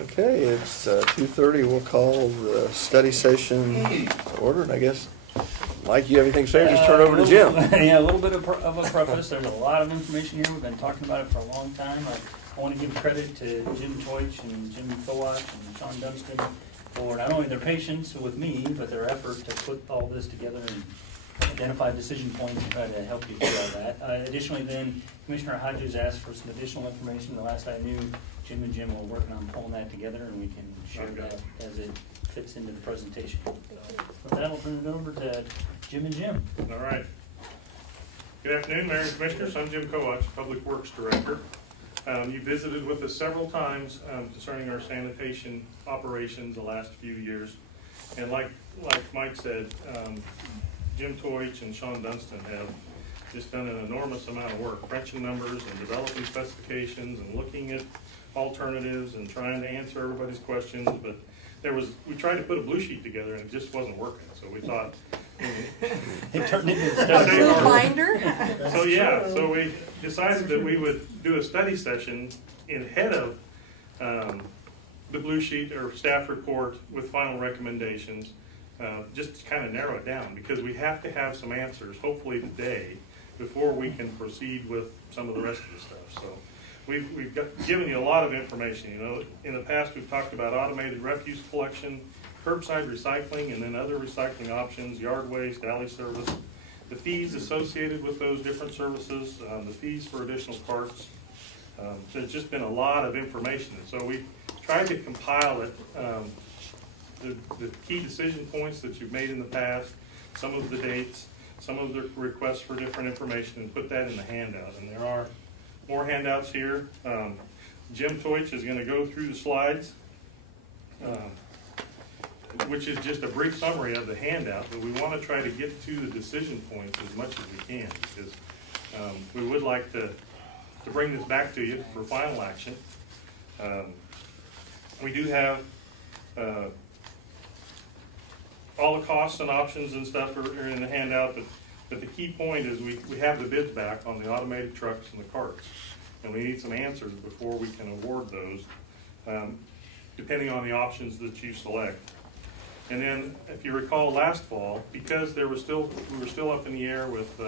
Okay, it's 2:30. We'll call the study session to order, and I guess, Mike, you have anything to say, or just turn it over to Jim? Yeah, a little bit of a preface. There's a lot of information here. We've been talking about it for a long time. I want to give credit to Jim Toich and Jim Thowat and Sean Dunstan for not only their patience with me, but their effort to put all this together and identify decision points and try to help you through all that. Additionally, then, Commissioner Hodges asked for some additional information. The last I knew, Jim and Jim were working on pulling that together, and we can share that as it fits into the presentation. So, with that, I'll turn it over to Jim and Jim. All right. Good afternoon, Mayor and Commissioners. I'm Jim Kowach, Public Works Director. You visited with us several times concerning our sanitation operations the last few years. And like Mike said, Jim Toich and Sean Dunstan have just done an enormous amount of work, crunching numbers and developing specifications and looking at alternatives and trying to answer everybody's questions. But we tried to put a blue sheet together and it just wasn't working. So we thought It turned into a blue binder. So we decided that we would do a study session ahead of the blue sheet or staff report with final recommendations. Just to kind of narrow it down, because we have to have some answers, hopefully today, before we can proceed with some of the rest of the stuff. So we've given you a lot of information. You know, in the past we've talked about automated refuse collection, curbside recycling, and then other recycling options, yard waste, alley service, the fees associated with those different services, the fees for additional carts. There's just been a lot of information, and so we tried to compile it. The key decision points that you've made in the past, some of the dates, some of the requests for different information, and put that in the handout. And there are more handouts here. Jim Toich is going to go through the slides, which is just a brief summary of the handout, but we want to try to get to the decision points as much as we can, because we would like to bring this back to you for final action. We do have all the costs and options and stuff are in the handout, but the key point is we have the bids back on the automated trucks and the carts, and we need some answers before we can award those, depending on the options that you select. And then, if you recall last fall, because we were still up in the air with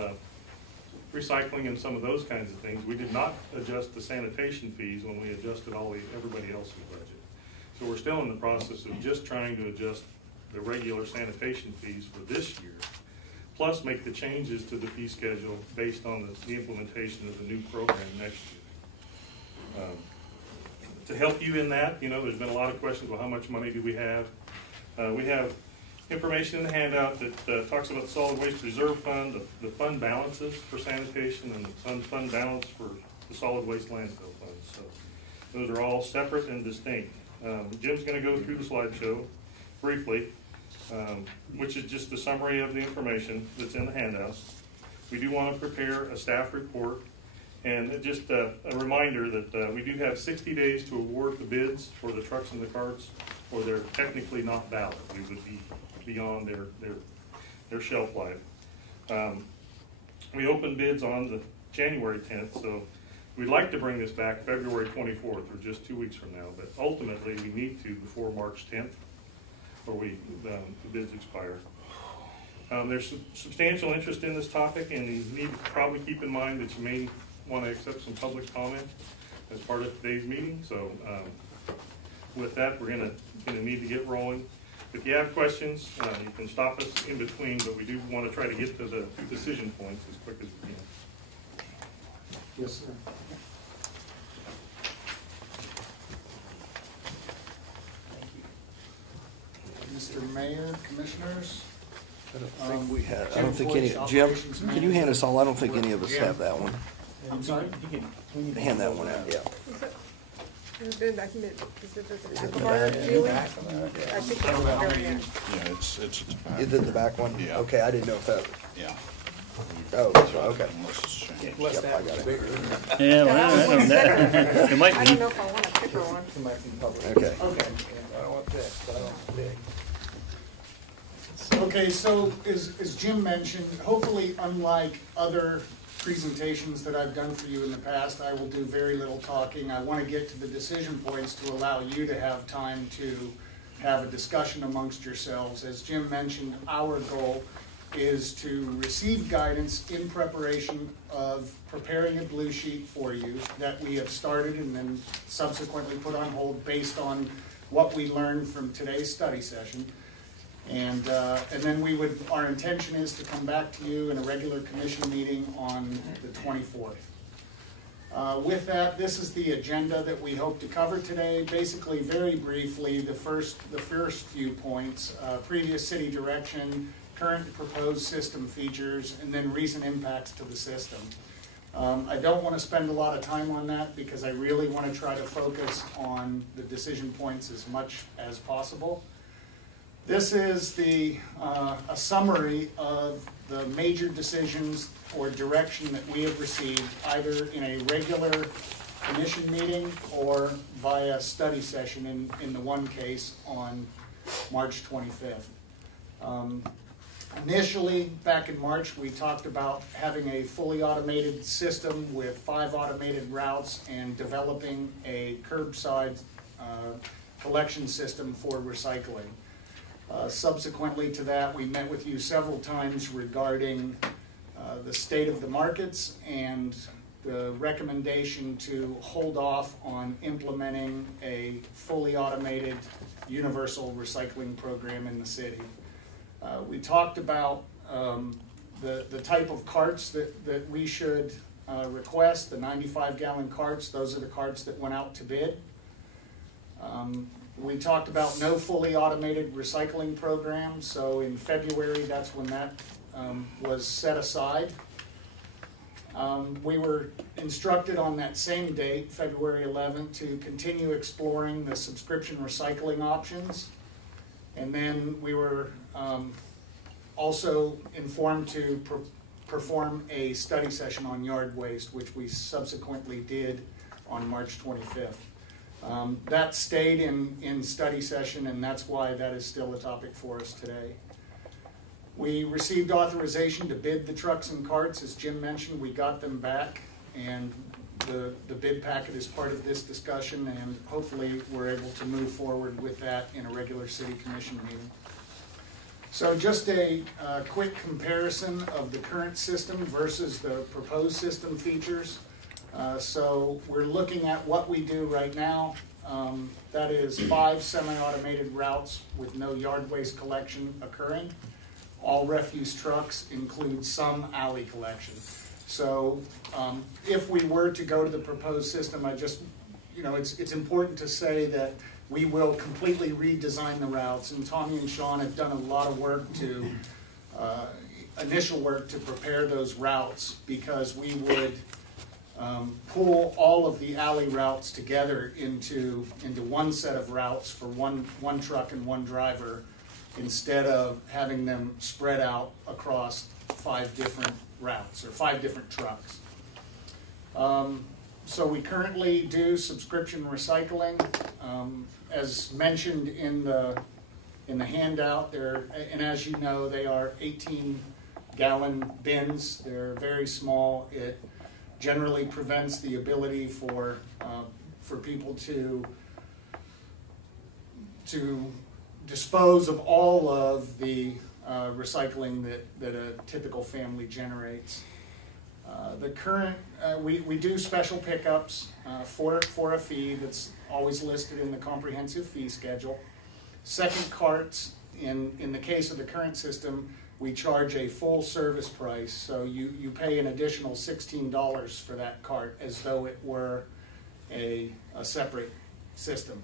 recycling and some of those kinds of things, we did not adjust the sanitation fees when we adjusted everybody else's budget. So we're still in the process of just trying to adjust the regular sanitation fees for this year, plus make the changes to the fee schedule based on the implementation of the new program next year. To help you in that, you know, there's been a lot of questions about how much money do we have. We have information in the handout that talks about the solid waste reserve fund, the fund balances for sanitation, and the fund balance for the solid waste landfill funds. So those are all separate and distinct. Jim's going to go through the slideshow briefly, which is just a summary of the information that's in the handouts. We do want to prepare a staff report, and just a reminder that we do have 60 days to award the bids for the trucks and the carts, or they're technically not valid. We would be beyond their shelf life. We opened bids on the January 10th, so we'd like to bring this back February 24th, or just 2 weeks from now, but ultimately we need to before March 10th, or the bids expire. There's substantial interest in this topic, and you need to probably keep in mind that you may want to accept some public comment as part of today's meeting. So with that, we're going to need to get rolling. If you have questions, you can stop us in between, but we do want to try to get to the decision points as quick as we can. Yes, sir. Mr. Mayor, Commissioners. I don't think we have. I don't think any. Jim, can you hand us all? I don't think any of us have that one. I'm sorry? Hand that one out. Yeah. Is it back in the back Julie? I think that's over there. Yeah, it's at the back. Is it the back one? Yeah. Okay, I didn't know if that. Yeah. Oh, that's right. Okay. Unless it's changed. Unless Yep, that I got was it. bigger. Yeah, well, I don't know. It might I be. don't know if I want a thicker one. It might be public. Okay. Okay. I don't want that, but I don't want big. Okay, so as Jim mentioned, hopefully unlike other presentations that I've done for you in the past, I will do very little talking. I want to get to the decision points to allow you to have time to have a discussion amongst yourselves. As Jim mentioned, our goal is to receive guidance in preparation of preparing a blue sheet for you that we have started and then subsequently put on hold based on what we learned from today's study session. And then our intention is to come back to you in a regular commission meeting on the 24th. With that, this is the agenda that we hope to cover today. Basically, very briefly, the first few points, previous city direction, current proposed system features, and then recent impacts to the system. I don't want to spend a lot of time on that because I really want to try to focus on the decision points as much as possible. This is a summary of the major decisions or direction that we have received, either in a regular commission meeting or via study session in the one case on March 25th. Initially, back in March, we talked about having a fully automated system with 5 automated routes and developing a curbside collection system for recycling. Subsequently to that, we met with you several times regarding the state of the markets and the recommendation to hold off on implementing a fully automated universal recycling program in the city. We talked about the type of carts that we should request, the 95-gallon carts. Those are the carts that went out to bid. We talked about no fully automated recycling program, so in February, that's when that was set aside. We were instructed on that same date, February 11th, to continue exploring the subscription recycling options. And then we were also informed to perform a study session on yard waste, which we subsequently did on March 25th. That stayed in study session, and that's why that is still a topic for us today. We received authorization to bid the trucks and carts. As Jim mentioned, we got them back, and the bid packet is part of this discussion, and hopefully we're able to move forward with that in a regular city commission meeting. So just a quick comparison of the current system versus the proposed system features. So we're looking at what we do right now. That is 5 semi-automated routes with no yard waste collection occurring. All refuse trucks include some alley collection. So if we were to go to the proposed system, it's important to say that we will completely redesign the routes, and Tommy and Sean have done a lot of work initial work to prepare those routes, because we would pull all of the alley routes together into one set of routes for one truck and one driver, instead of having them spread out across 5 different routes or 5 different trucks. So we currently do subscription recycling. As mentioned in the handout there, and as you know, they are 18-gallon bins. They're very small. It generally prevents the ability for people to dispose of all of the recycling that a typical family generates. The current, we do special pickups for a fee that's always listed in the comprehensive fee schedule. Second carts, in the case of the current system, we charge a full service price, so you pay an additional $16 for that cart as though it were a separate system.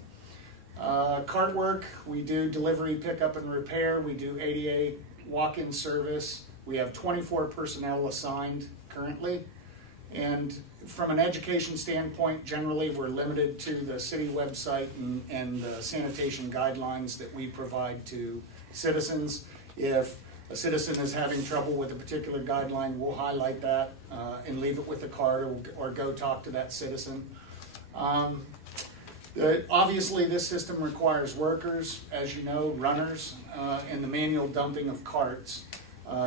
Cart work, we do delivery, pickup, and repair. We do ADA walk-in service. We have 24 personnel assigned currently. And from an education standpoint, generally we're limited to the city website and the sanitation guidelines that we provide to citizens. If a citizen is having trouble with a particular guideline, we'll highlight that and leave it with the card, or go talk to that citizen. Obviously, this system requires workers, as you know, runners, and the manual dumping of carts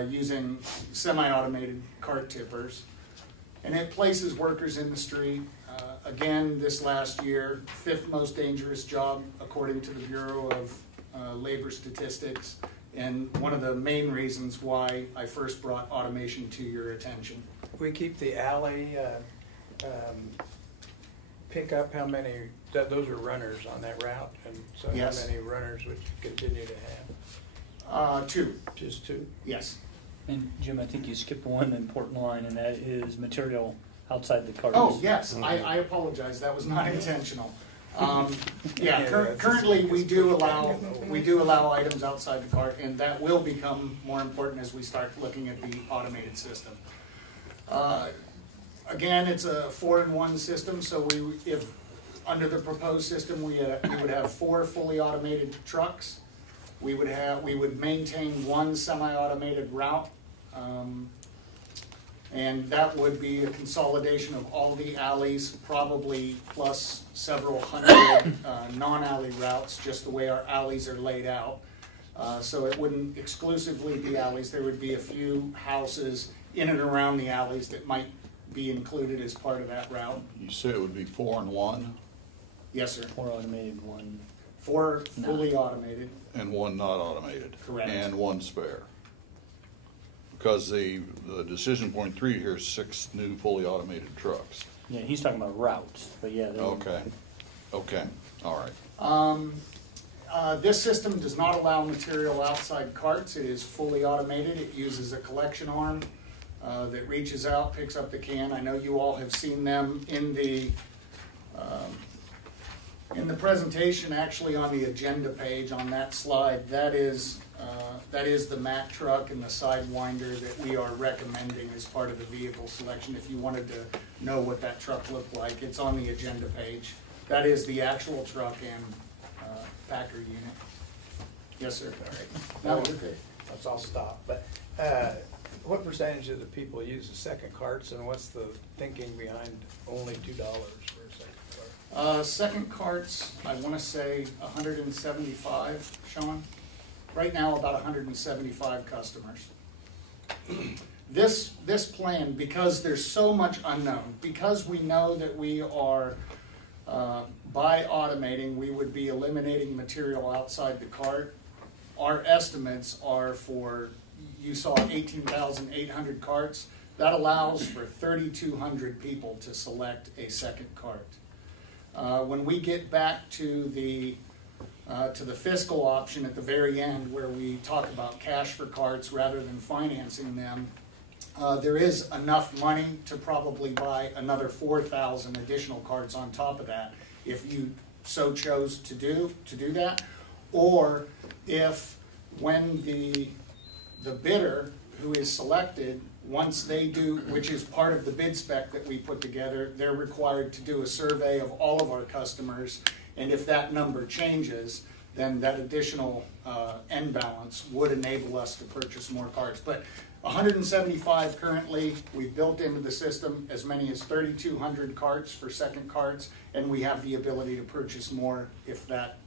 using semi-automated cart tippers. and it places workers in the street. Again, this last year, 5th most dangerous job according to the Bureau of Labor Statistics, and one of the main reasons why I first brought automation to your attention. We keep the alley pick up how many, those are runners on that route, and so Yes. how many runners would you continue to have? 2, Just 2? yes. And Jim, I think you skipped one important line, and that is material outside the carts. Oh, yes, I apologize, that was not intentional. Currently we do allow items outside the cart, and that will become more important as we start looking at the automated system. Again, it's a 4-in-1 system, so if under the proposed system we would have 4 fully automated trucks. We would maintain 1 semi-automated route. And that would be a consolidation of all the alleys, probably plus several hundred non-alley routes, just the way our alleys are laid out. So it wouldn't exclusively be alleys. There would be a few houses in and around the alleys that might be included as part of that route. You said it would be 4-in-1 Yes, sir. 4 automated, 1. 4 fully automated. and 1 not automated. Correct. And 1 spare. Because the decision point 3 here is 6 new fully automated trucks. Yeah, he's talking about routes, but yeah. Okay, all right. This system does not allow material outside carts. It is fully automated. It uses a collection arm that reaches out, picks up the can. I know you all have seen them in the presentation, actually on the agenda page on that slide. That is the Mack truck and the Sidewinder that we are recommending as part of the vehicle selection. If you wanted to know what that truck looked like, it's on the agenda page. That is the actual truck and Packer unit. Yes, sir. All right. No, okay. I'll stop. But what percentage of the people use the second carts, and what's the thinking behind only $2 for a second cart? Second carts, I want to say 175, Sean. Right now, about 175 customers. This plan, because there's so much unknown, because we know that we are, by automating, we would be eliminating material outside the cart. Our estimates are for, you saw 18,800 carts. That allows for 3,200 people to select a second cart. When we get back to the fiscal option at the very end, where we talk about cash for carts rather than financing them, there is enough money to probably buy another 4,000 additional carts on top of that, if you so chose to do that, or if when the bidder who is selected, once they do, which is part of the bid spec that we put together, they're required to do a survey of all of our customers, and if that number changes, then that additional end balance would enable us to purchase more carts. But 175 currently, we've built into the system as many as 3,200 carts for second carts, and we have the ability to purchase more if that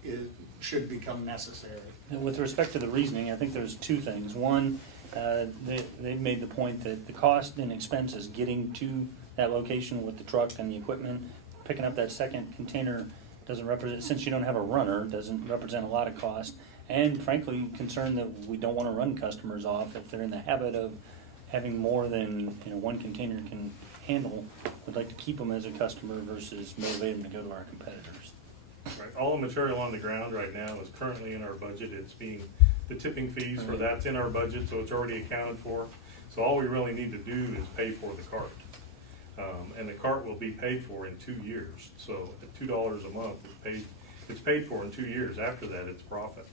should become necessary. And with respect to the reasoning, I think there's 2 things. One, they made the point that the cost and expenses getting to that location with the truck and the equipment, picking up that second container doesn't represent, since you don't have a runner, doesn't represent a lot of cost. And frankly, concerned that we don't want to run customers off if they're in the habit of having more than 1 container can handle. We'd like to keep them as a customer versus motivate them to go to our competitors. Right. All the material on the ground right now is currently in our budget. It's being, the tipping fees for that's in our budget, so it's already accounted for. So all we really need to do is pay for the cart. And the cart will be paid for in 2 years. So at $2 a month, it's paid for in 2 years. After that, it's profit.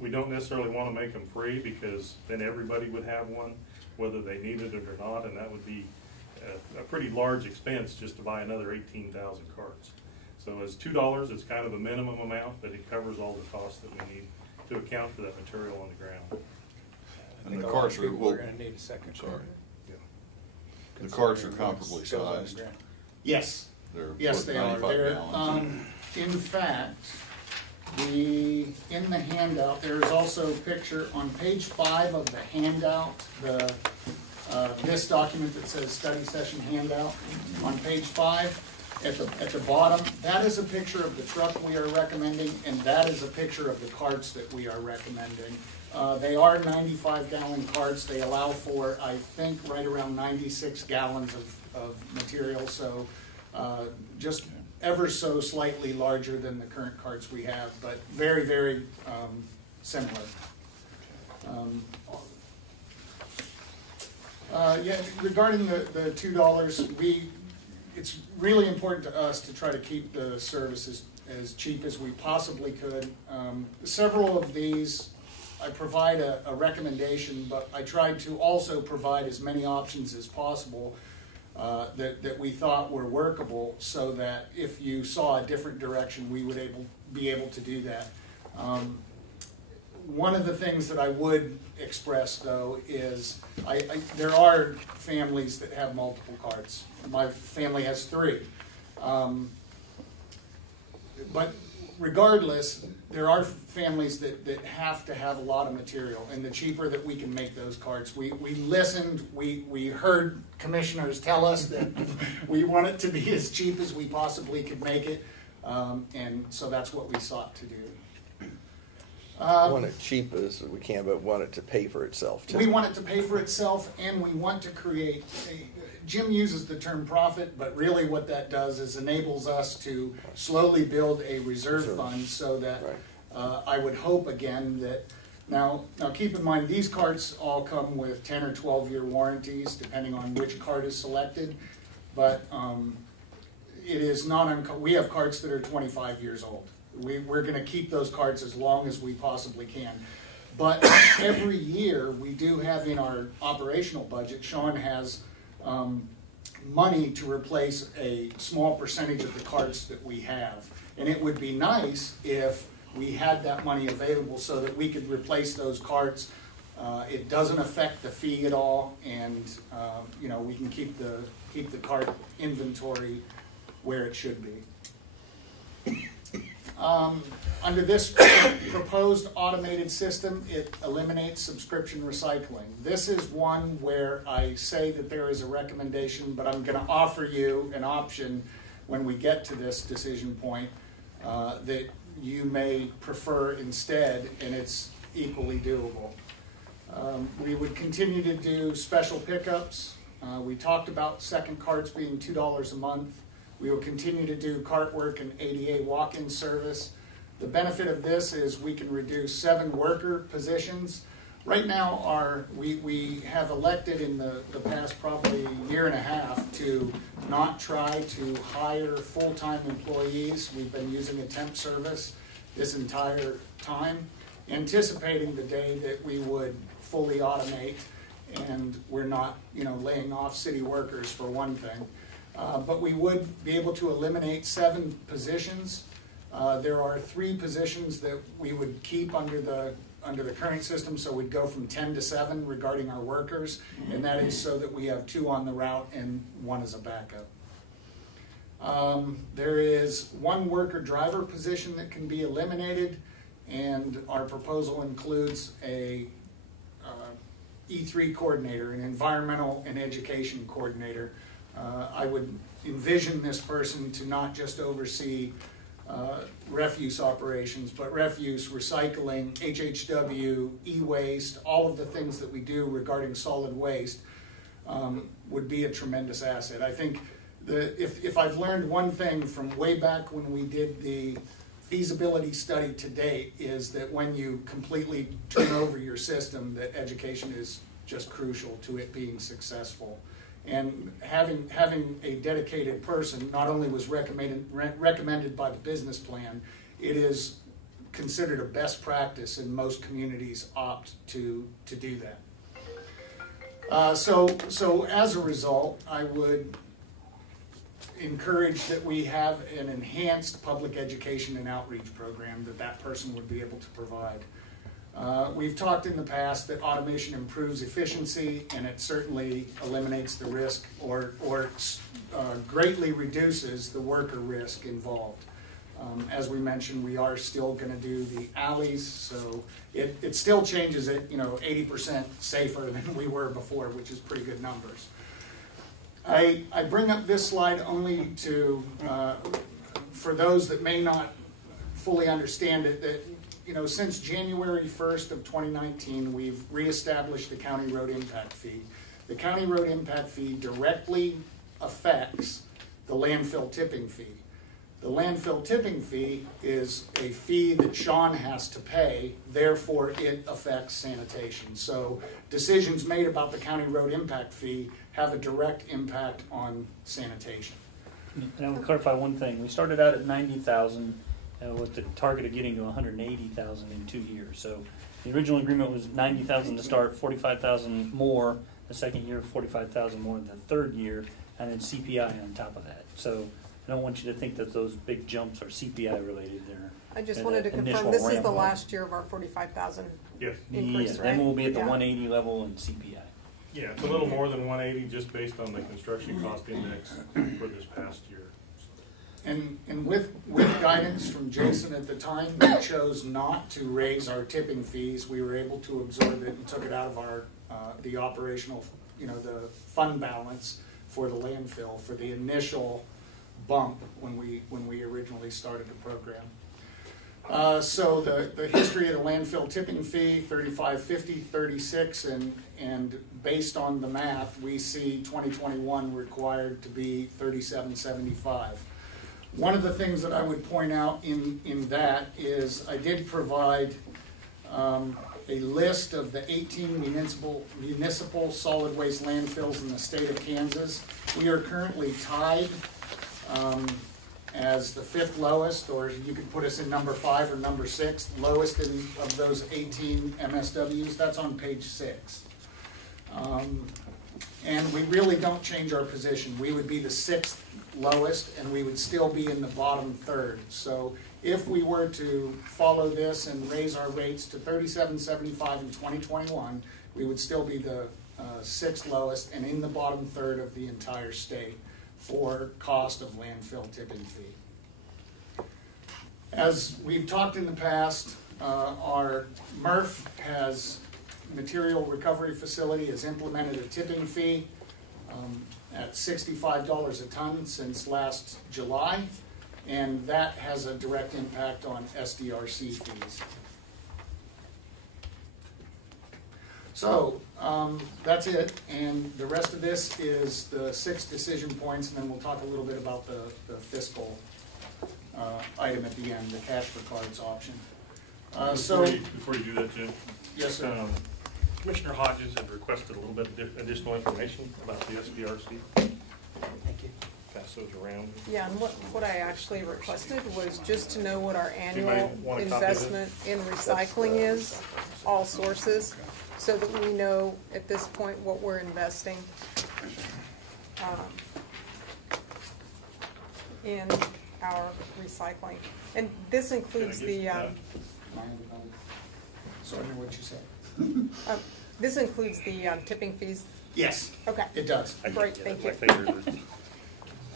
We don't necessarily want to make them free, because then everybody would have one, whether they needed it or not, and that would be a pretty large expense just to buy another 18,000 carts. So as $2, it's kind of a minimum amount, but it covers all the costs that we need to account for that material on the ground. And the carts are, we're going to need a second cart. The carts are comparably sized. Yes. Yes, they are. In fact, in the handout, there is also a picture on page 5 of the handout. this document that says study session handout on page 5. At the bottom, that is a picture of the truck we are recommending, and that is a picture of the carts that we are recommending. They are 95-gallon carts. They allow for, I think, right around 96 gallons of material, so just ever so slightly larger than the current carts we have, but very, very similar. Yeah, regarding the $2, it's really important to us to try to keep the services as cheap as we possibly could. Several of these, I provide a recommendation, but I tried to also provide as many options as possible that we thought were workable, so that if you saw a different direction, we would be able to do that. One of the things that I would express, though, is there are families that have multiple carts. My family has 3. But regardless, there are families that have to have a lot of material, and the cheaper that we can make those carts. We listened, we heard commissioners tell us that we want it to be as cheap as we possibly could make it, and so that's what we sought to do. Want it cheap as we can, but want it to pay for itself too. We want it to pay for itself, and we want to create Jim uses the term profit, but really what that does is enables us to slowly build a reserve fund, so that I would hope again that now keep in mind, these carts all come with 10 or 12-year warranties depending on which cart is selected, but it is not we have carts that are 25 years old. We're going to keep those carts as long as we possibly can. But every year we do have in our operational budget, Sean has money to replace a small percentage of the carts that we have. And it would be nice if we had that money available so that we could replace those carts. It doesn't affect the fee at all, and you know, we can keep the cart inventory where it should be. Under this proposed automated system, it eliminates subscription recycling. This is one where I say that there is a recommendation, but I'm going to offer you an option when we get to this decision point that you may prefer instead, and it's equally doable. We would continue to do special pickups. We talked about second carts being $2 a month. We will continue to do cart work and ADA walk-in service. The benefit of this is we can reduce 7 worker positions. Right now, we have elected in the past probably year and a half to not try to hire full-time employees. We've been using a temp service this entire time, anticipating the day that we would fully automate, and we're not, laying off city workers for one thing. But we would be able to eliminate 7 positions. There are 3 positions that we would keep under the current system, so we'd go from 10 to 7 regarding our workers, and that is so that we have 2 on the route and 1 as a backup. There is 1 worker driver position that can be eliminated, and our proposal includes a E3 coordinator, an environmental and education coordinator. I would envision this person to not just oversee refuse operations, but refuse, recycling, HHW, e-waste, all of the things that we do regarding solid waste would be a tremendous asset. I think if I've learned one thing from way back when we did the feasibility study to date, is that when you completely turn over your system, that education is just crucial to it being successful. And having a dedicated person not only was recommended by the business plan, it is considered a best practice, and most communities opt to do that. So as a result, I would encourage that we have an enhanced public education and outreach program that person would be able to provide. We've talked in the past that automation improves efficiency, and it certainly eliminates the risk or greatly reduces the worker risk involved. As we mentioned, we are still gonna do the alleys, so it still changes it, 80% safer than we were before, which is pretty good numbers. I bring up this slide only to, for those that may not fully understand it, that since January 1st of 2019, we've reestablished the county road impact fee. The county road impact fee directly affects the landfill tipping fee. The landfill tipping fee is a fee that Sean has to pay, therefore it affects sanitation. So decisions made about the county road impact fee have a direct impact on sanitation. And I would clarify one thing. We started out at 90,000 with the target of getting to 180,000 in 2 years. So the original agreement was 90,000 to start, 45,000 more the second year, 45,000 more the third year, and then CPI on top of that. So I don't want you to think that those big jumps are CPI related. I just wanted to confirm, this is the last year of our 45,000 Yes. increase, right? Then we'll be at the Yeah. 180 level in CPI. Yeah, it's a little more than 180 just based on the construction cost index for this past year. And with guidance from Jason at the time, we chose not to raise our tipping fees. We were able to absorb it and took it out of our the operational, the fund balance for the landfill for the initial bump when we originally started the program. So the history of the landfill tipping fee, $35.50, $36, and based on the math, we see 2021 required to be $37.75. One of the things that I would point out in that is I did provide a list of the 18 municipal solid waste landfills in the state of Kansas. We are currently tied as the 5th lowest, or you could put us in number 5 or number 6, lowest of those 18 MSWs. That's on page 6. And we really don't change our position. We would be the 6th lowest, and we would still be in the bottom third. So if we were to follow this and raise our rates to $37.75 in 2021, we would still be the 6th lowest and in the bottom third of the entire state for cost of landfill tipping fee. As we've talked in the past, our MRF material recovery facility has implemented a tipping fee at $65 a ton since last July, and that has a direct impact on SDRC fees. So that's it, and the rest of this is the 6 decision points, and then we'll talk a little bit about the fiscal item at the end, the cash for cards option. Before you do that, Jim. Yes, sir. Commissioner Hodges had requested a little bit of additional information about the SBRC. Thank you. Pass those around. Yeah, and what I actually requested was just to know what our You might annual want a copy of it. investment in recycling is, all sources, so that we know at this point what we're investing in our recycling. And this includes the, Sorry, what you said? this includes the tipping fees. Yes, Okay, it does. great, thank you.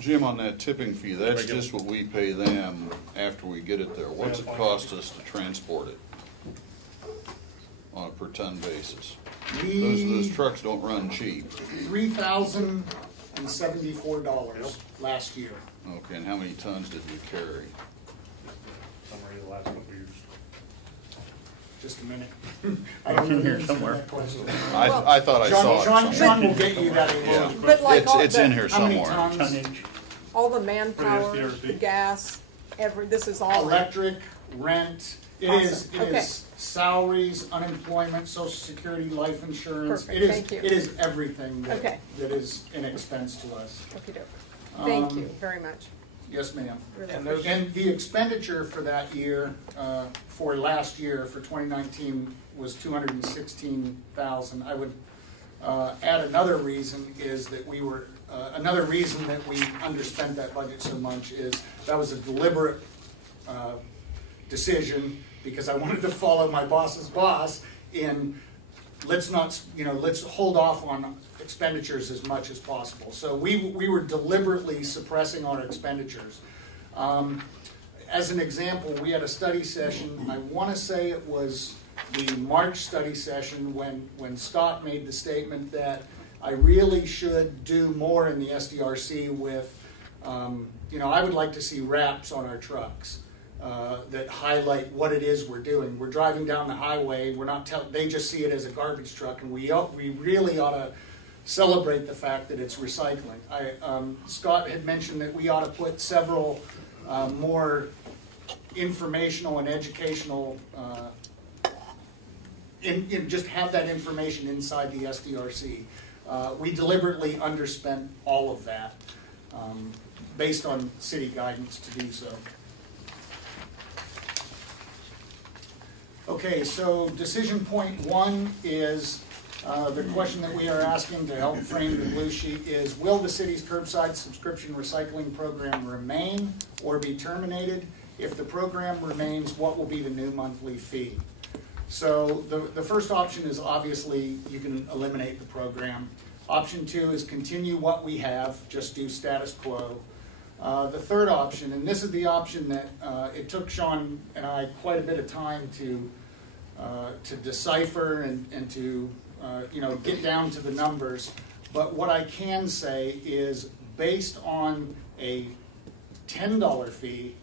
Jim, on that tipping fee, that's just what we pay them after we get it there. What's it cost us to transport it on a per ton basis? Those trucks don't run cheap. $3,074 last year. Okay, and how many tons did we carry? Summary of the last couple of years. Just a minute. I don't know the Here answer to somewhere. that question. I thought I saw it somewhere. John will get you that Yeah. info. But like all It's in here How many somewhere. tons? Tonnage. all the manpower, SDRC. the gas, this is all in. Electric, rent, it Awesome. Okay. is salaries, unemployment, social security, life insurance. Perfect. Thank you. It is everything Okay. that is an expense to us. Okey-doke. Thank you very much. Yes, ma'am. Really And appreciate those- And the expenditure for that year, for last year, for 2019, was $216,000. I would add another reason is that another reason that we underspent that budget so much is that was a deliberate decision, because I wanted to follow my boss's boss in let's hold off on expenditures as much as possible. So we were deliberately suppressing our expenditures. as an example, we had a study session, I want to say it was the March study session when Scott made the statement that I really should do more in the SDRC with, I would like to see wraps on our trucks that highlight what it is we're doing. We're driving down the highway, they just see it as a garbage truck, and we really ought to celebrate the fact that it's recycling. Scott had mentioned that we ought to put several more informational and educational, just have that information inside the SDRC. We deliberately underspent all of that based on city guidance to do so. Okay, so decision point 1 is the question that we are asking to help frame the blue sheet is, will the city's curbside subscription recycling program remain or be terminated? If the program remains, what will be the new monthly fee? So the first option is obviously you can eliminate the program. Option 2 is continue what we have, just do status quo. The third option, and this is the option that it took Sean and I quite a bit of time to decipher and to get down to the numbers. But what I can say is, based on a $10 fee,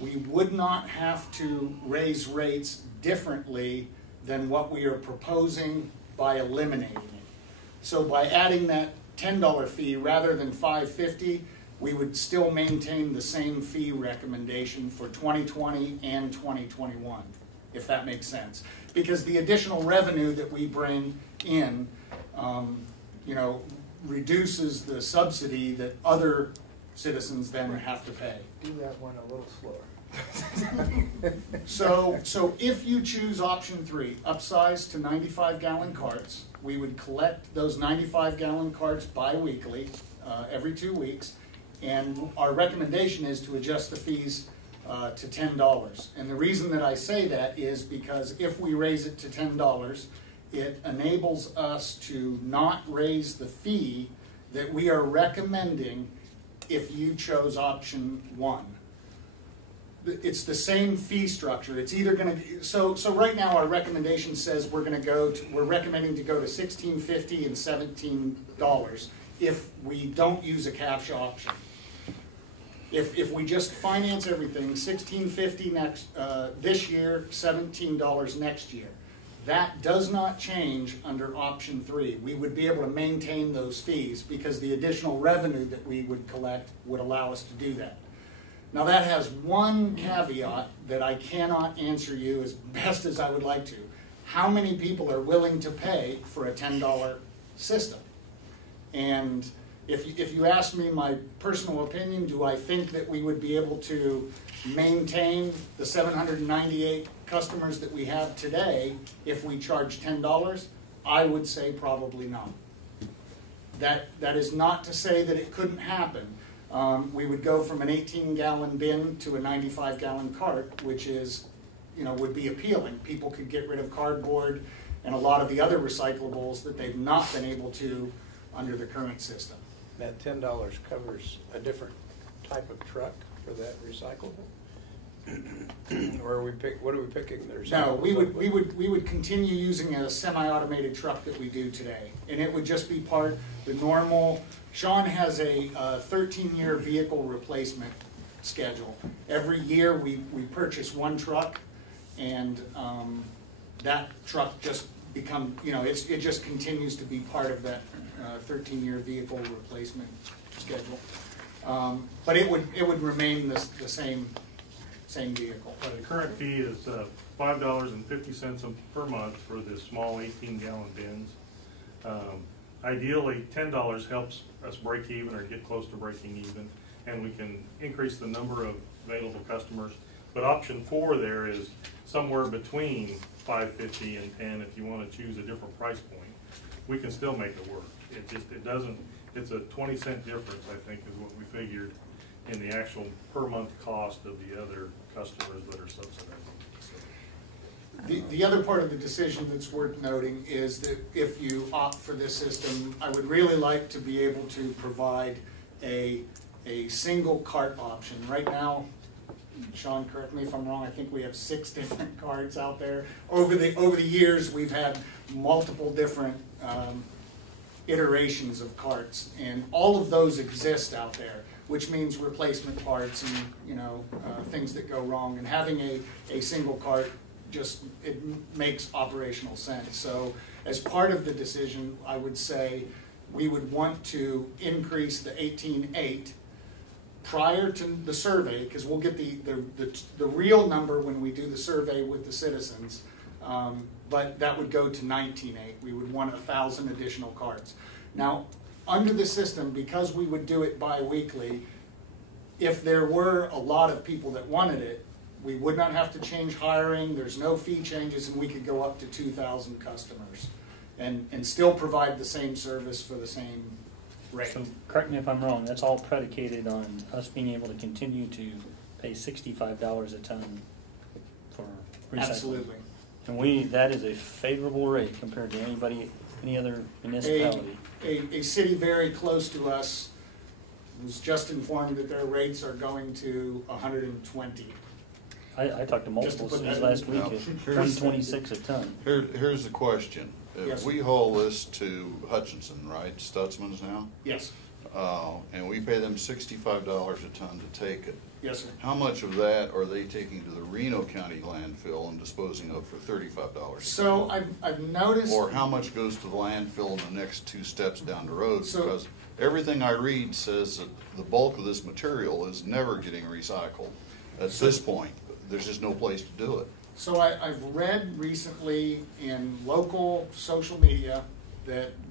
we would not have to raise rates differently than what we are proposing by eliminating it. So by adding that $10 fee rather than $5.50, we would still maintain the same fee recommendation for 2020 and 2021, if that makes sense. Because the additional revenue that we bring in, reduces the subsidy that other citizens then have to pay. Do that one a little slower. So if you choose option 3, upsize to 95-gallon carts, we would collect those 95-gallon carts bi-weekly, every 2 weeks, and our recommendation is to adjust the fees to $10. And the reason that I say that is because if we raise it to $10, it enables us to not raise the fee that we are recommending if you chose option 1. It's the same fee structure. It's either going to so right now our recommendation says we're recommending to go to $16.50 and $17 if we don't use a cash option. If we just finance everything, $16.50 next this year, $17 next year. That does not change under option 3. We would be able to maintain those fees because the additional revenue that we would collect would allow us to do that. Now that has one caveat that I cannot answer you as best as I would like to. How many people are willing to pay for a $10 system? And if you ask me my personal opinion, do I think that we would be able to maintain the 798 customers that we have today if we charge $10? I would say probably not. That is not to say that it couldn't happen. We would go from an 18-gallon bin to a 95-gallon cart, which is, would be appealing. People could get rid of cardboard and a lot of the other recyclables that they've not been able to under the current system. That $10 covers a different type of truck for that recyclable? Or what are we picking there? No, we would continue using a semi-automated truck that we do today, and it would just be part the normal. Sean has a 13-year vehicle replacement schedule. Every year we purchase one truck, and that truck just it just continues to be part of that 13-year vehicle replacement schedule. But it would remain the same vehicle. The current fee is $5.50 per month for the small 18-gallon bins. Ideally, $10 helps us break even or get close to breaking even, and we can increase the number of available customers. But option 4 there is somewhere between $5.50 and $10 if you want to choose a different price point. We can still make it work. It's a 20-cent difference, I think, is what we figured in the actual per month cost of the other customers that are subsidizing. The other part of the decision that's worth noting is that if you opt for this system, I would really like to be able to provide a single cart option. Right now, Sean, correct me if I'm wrong, I think we have 6 different carts out there. Over the years, we've had multiple different iterations of carts, and all of those exist out there, which means replacement parts and, you know, things that go wrong. And having a single cart just, it makes operational sense. So as part of the decision, I would say we would want to increase the 18.8 prior to the survey, because we'll get the real number when we do the survey with the citizens, but that would go to 19.8. We would want 1,000 additional carts. Now, under the system, because we would do it bi-weekly, if there were a lot of people that wanted it, we would not have to change hiring, there's no fee changes, and we could go up to 2,000 customers and still provide the same service for the same rate. So correct me if I'm wrong, that's all predicated on us being able to continue to pay $65 a ton for recycling. Absolutely. And that is a favorable rate compared to any other municipality. A city very close to us was just informed that their rates are going to 120. I talked to multiple put cities that last in- week at 126 a ton. Here's the question. Yes. If we haul this to Hutchinson, right, Stutzman's now, Yes, and we pay them $65 a ton to take it, yes, sir. how much of that are they taking to the Reno County landfill and disposing of for $35? So I've noticed. Or how much goes to the landfill in the next 2 steps down the road? So- Because everything I read says that the bulk of this material is never getting recycled. At this point, there's just no place to do it. So I've read recently in local social media that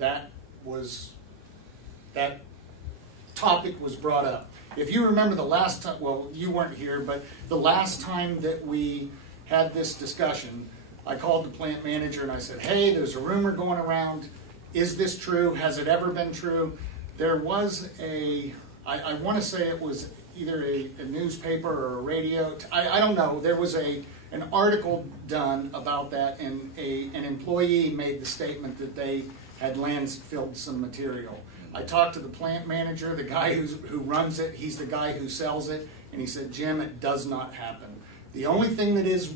topic was brought up. If you remember the last time, well, you weren't here, but the last time that we had this discussion, I called the plant manager and I said, hey, there's a rumor going around. Is this true? Has it ever been true? There was I want to say it was either a newspaper or a radio, I don't know. There was an article done about that, and an employee made the statement that they had landfilled some material. I talked to the plant manager, the guy who runs it, he's the guy who sells it, and he said, Jim, it does not happen. The only thing that is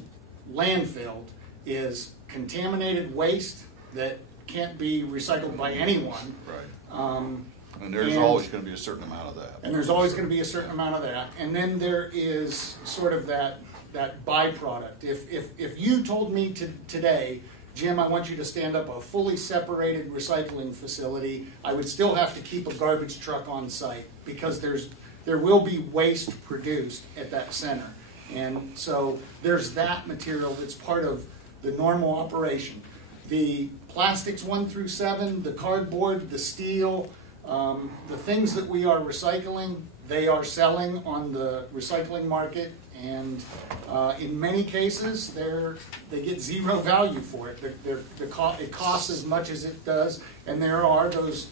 landfilled is contaminated waste that can't be recycled by anyone. Right. And there's always going to be a certain amount of that. And there's always going to be a certain amount of that. And then there is sort of that byproduct. If you told me today, Jim, I want you to stand up a fully separated recycling facility, I would still have to keep a garbage truck on site because there will be waste produced at that center. And so there's that material that's part of the normal operation. The plastics 1 through 7, the cardboard, the steel, the things that we are recycling, they are selling on the recycling market, and in many cases, they get zero value for it. It costs as much as it does, and there are those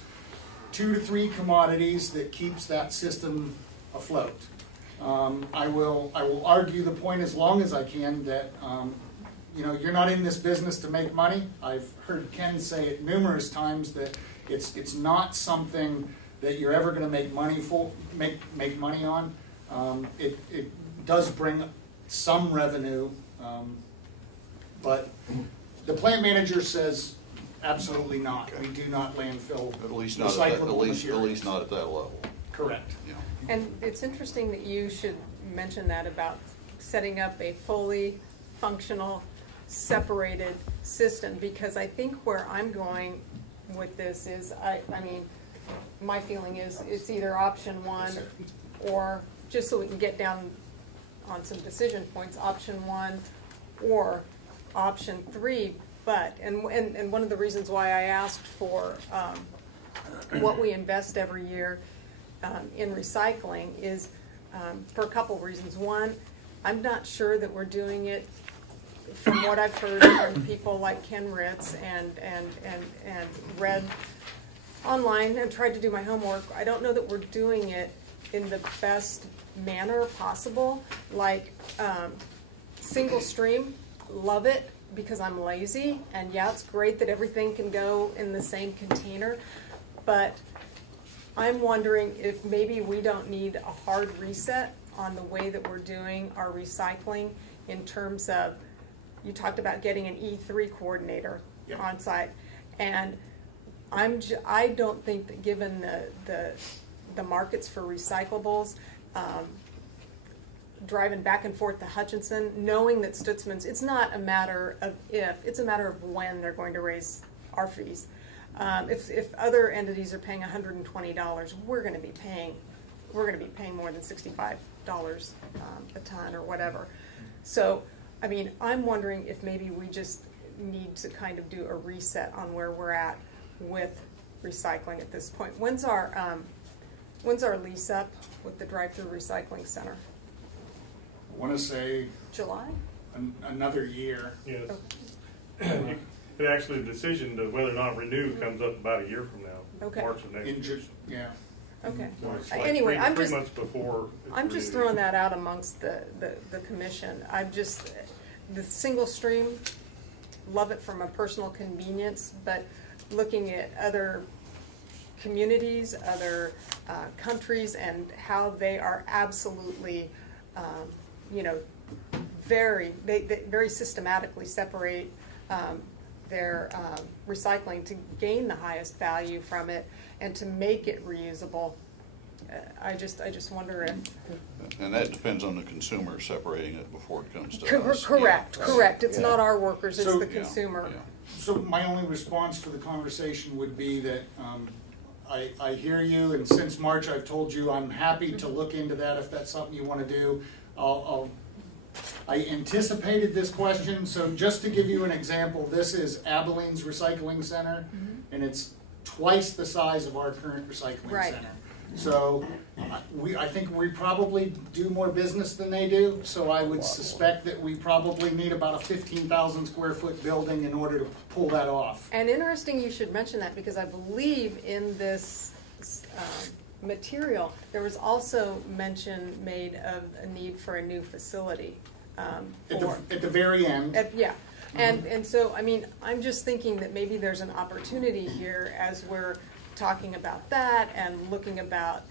2 to 3 commodities that keeps that system afloat. I will argue the point as long as I can that you're not in this business to make money. I've heard Ken say it numerous times that it's not something that you're ever going to make money on. It does bring some revenue, but the plant manager says absolutely not. We do not landfill At least not at that level. Correct. Yeah. And it's interesting that you should mention that about setting up a fully functional, separated system, because I think where I'm going with this is, I mean, my feeling is it's either option 1 or, just so we can get down on some decision points, option 1 or option 3. But, and one of the reasons why I asked for what we invest every year in recycling is for a couple of reasons. One, I'm not sure that we're doing it, from what I've heard from people like Ken Ritz and read online and tried to do my homework, I don't know that we're doing it in the best manner possible. Like single stream, love it because I'm lazy, and yeah, it's great that everything can go in the same container, but I'm wondering if maybe we don't need a hard reset on the way that we're doing our recycling in terms of, you talked about getting an E3 coordinator Yep. on site, and I don't think that given the markets for recyclables, driving back and forth to Hutchinson, knowing that Stutzman's, it's not a matter of if, it's a matter of when they're going to raise our fees. If other entities are paying $120, we're going to be paying more than $65 a ton or whatever. So, I mean, I'm wondering if maybe we just need to kind of do a reset on where we're at with recycling at this point. When's our lease up with the drive-through recycling center? I want to say July? another year. Yes. It actually, the decision to whether or not renew comes up about a year from now, Okay. March of next year. Yeah. Okay. So it's like Anyway, I'm three just, months before. it's I'm just renewed. throwing that out amongst the commission. The single stream, love it from a personal convenience, but looking at other communities, other countries, and how they are absolutely, they very systematically separate their recycling to gain the highest value from it and to make it reusable. I just wonder if. And that depends on the consumer separating it before it comes to us. Correct, Yeah. correct. It's Yeah. not our workers, it's So- the Yeah, consumer. yeah. So my only response to the conversation would be that I hear you, and since March I've told you I'm happy to look into that if that's something you want to do. I anticipated this question, so just to give you an example, this is Abilene's Recycling Center, and it's twice the size of our current recycling Right. center. So I think we probably do more business than they do, so I would suspect that we probably need about a 15,000 square foot building in order to pull that off. And interesting you should mention that, because I believe in this material, there was also mention made of a need for a new facility. At the very end. Yeah, and so, I mean, I'm just thinking that maybe there's an opportunity here as we're talking about that and looking about,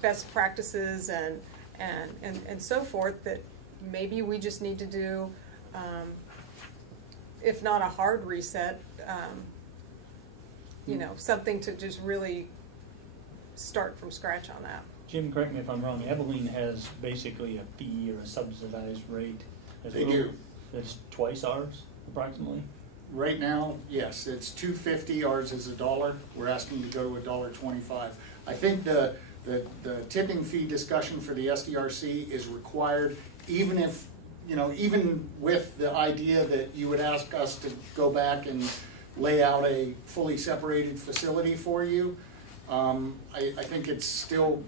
best practices and so forth, that maybe we just need to do, if not a hard reset, something to just really start from scratch on that. Jim, correct me if I'm wrong, Abilene has basically a fee or a subsidized rate. They do. That's twice ours, approximately? Right now, yes, it's $2.50, ours is $1. We're asking to go to $1.25. I think the tipping fee discussion for the SDRC is required, even if, even with the idea that you would ask us to go back and lay out a fully separated facility for you. I think it's still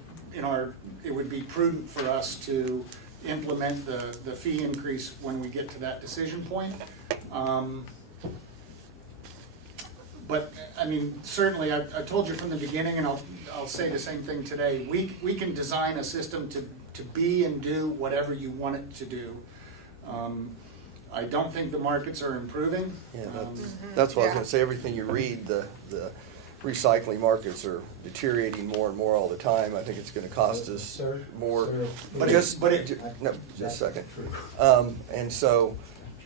it would be prudent for us to implement the fee increase when we get to that decision point. But, I mean, certainly, I told you from the beginning, and I'll say the same thing today, we can design a system to be and do whatever you want it to do. I don't think the markets are improving. Yeah, that's what I was Yeah. gonna say. Everything you read, the recycling markets are deteriorating more and more all the time. I think it's gonna cost us more. But Just a second. And so,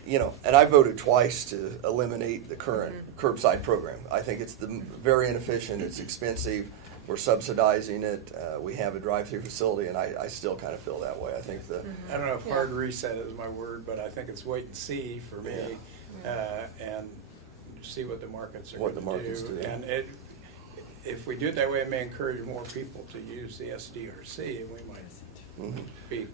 and I voted twice to eliminate the current curbside program. I think it's very inefficient, it's expensive, we're subsidizing it, we have a drive-through facility, and I still kind of feel that way. I think I don't know if hard reset is my word, but I think it's wait and see for me, and see what the markets are What the going to markets do. do. And if we do it that way, it may encourage more people to use the SDRC, and we might be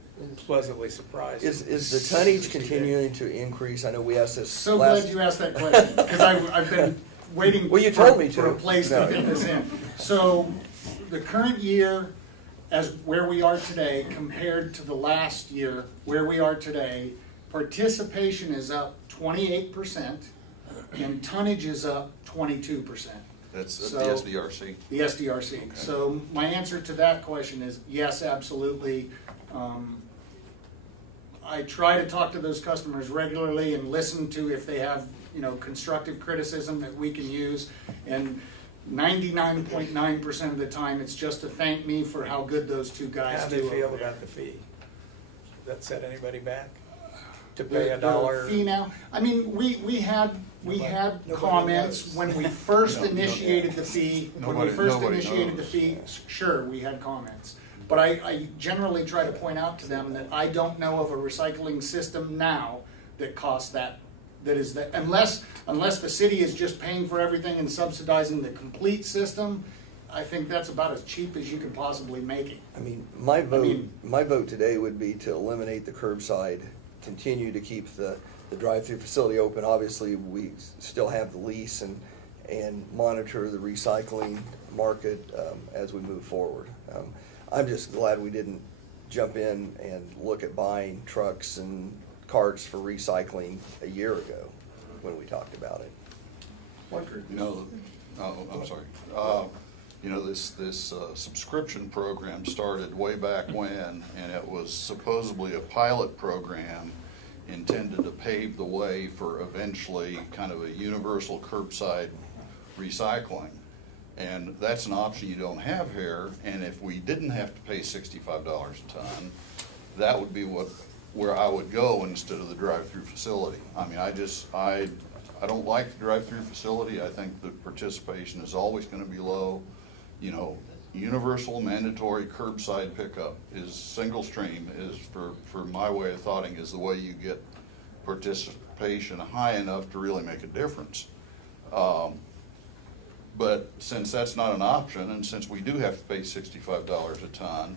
pleasantly surprised. Is the tonnage continuing to increase? I know we asked this So last. glad you asked that question, because I've been waiting Well, you told me for a to. place No. to fit this in. So the current year, as where we are today, compared to the last year, where we are today, participation is up 28%, and tonnage is up 22%. That's So- the SDRC. The SDRC. Okay. So my answer to that question is yes, absolutely. I try to talk to those customers regularly and listen to if they have, constructive criticism that we can use. And 99.9% of the time, it's just to thank me for how good those two guys How do. do you feel over there. about the fee? Does that set anybody back? To The- pay a dollar? The fee now, I mean, we had Nobody comments knows. when we first initiated the fee. When we Nobody- first nobody initiated the knows. fee, sure, we had comments. But I generally try to point out to them that I don't know of a recycling system now that costs that is that, unless the city is just paying for everything and subsidizing the complete system, I think that's about as cheap as you can possibly make it. I mean, my vote today would be to eliminate the curbside, continue to keep the drive-through facility open. Obviously, we still have the lease and monitor the recycling market as we move forward. I'm just glad we didn't jump in and look at buying trucks and carts for recycling a year ago when we talked about it. You know, I'm sorry. You know, this subscription program started way back when, and it was supposedly a pilot program intended to pave the way for eventually kind of a universal curbside recycling. And that's an option you don't have here, and if we didn't have to pay $65 a ton, that would be where I would go instead of the drive-through facility. I mean, I don't like the drive-through facility. I think the participation is always gonna be low. You know, universal mandatory curbside pickup is single stream is, for my way of thoughting, is the way you get participation high enough to really make a difference. But since that's not an option, and since we do have to pay $65 a ton,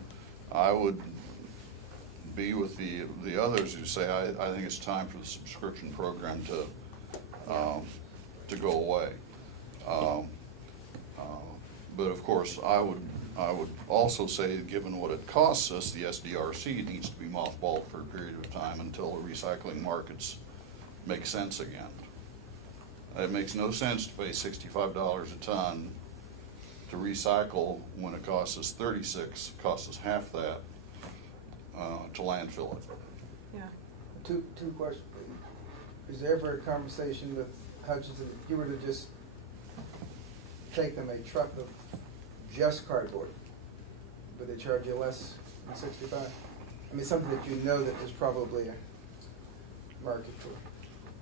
I would be with the others who say I think it's time for the subscription program to go away. But of course, I would also say, given what it costs us, the SDRC needs to be mothballed for a period of time until the recycling markets make sense again. It makes no sense to pay $65 a ton to recycle when it costs us $36, costs us half that to landfill it. Yeah. Two questions. Is there ever a conversation with Hutchinson, if you were to just take them a truck of just cardboard, would they charge you less than 65? I mean, something that you know that there's probably a market for.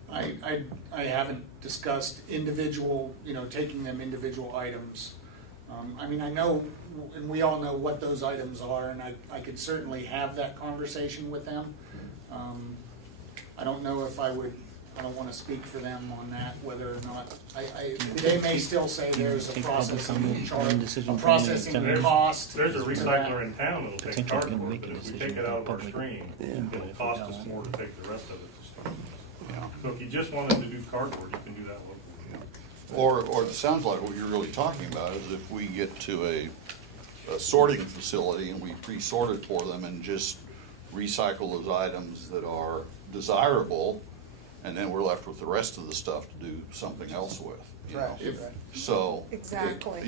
I haven't discussed individual, taking them individual items. I mean, I know, and we all know what those items are, and I could certainly have that conversation with them. I don't know if I don't want to speak for them on that, whether or not, they may still say there's a processing charge, a processing cost. There's a recycler in town that'll take cardboard, but if we take it out of our stream, it'll cost us more to take the rest of it to stream. So if you just wanted to do cardboard, you can do that locally. Or it sounds like what you're really talking about is if we get to a sorting facility and we pre-sort it for them and just recycle those items that are desirable, and then we're left with the rest of the stuff to do something else with. Right. So, Exactly.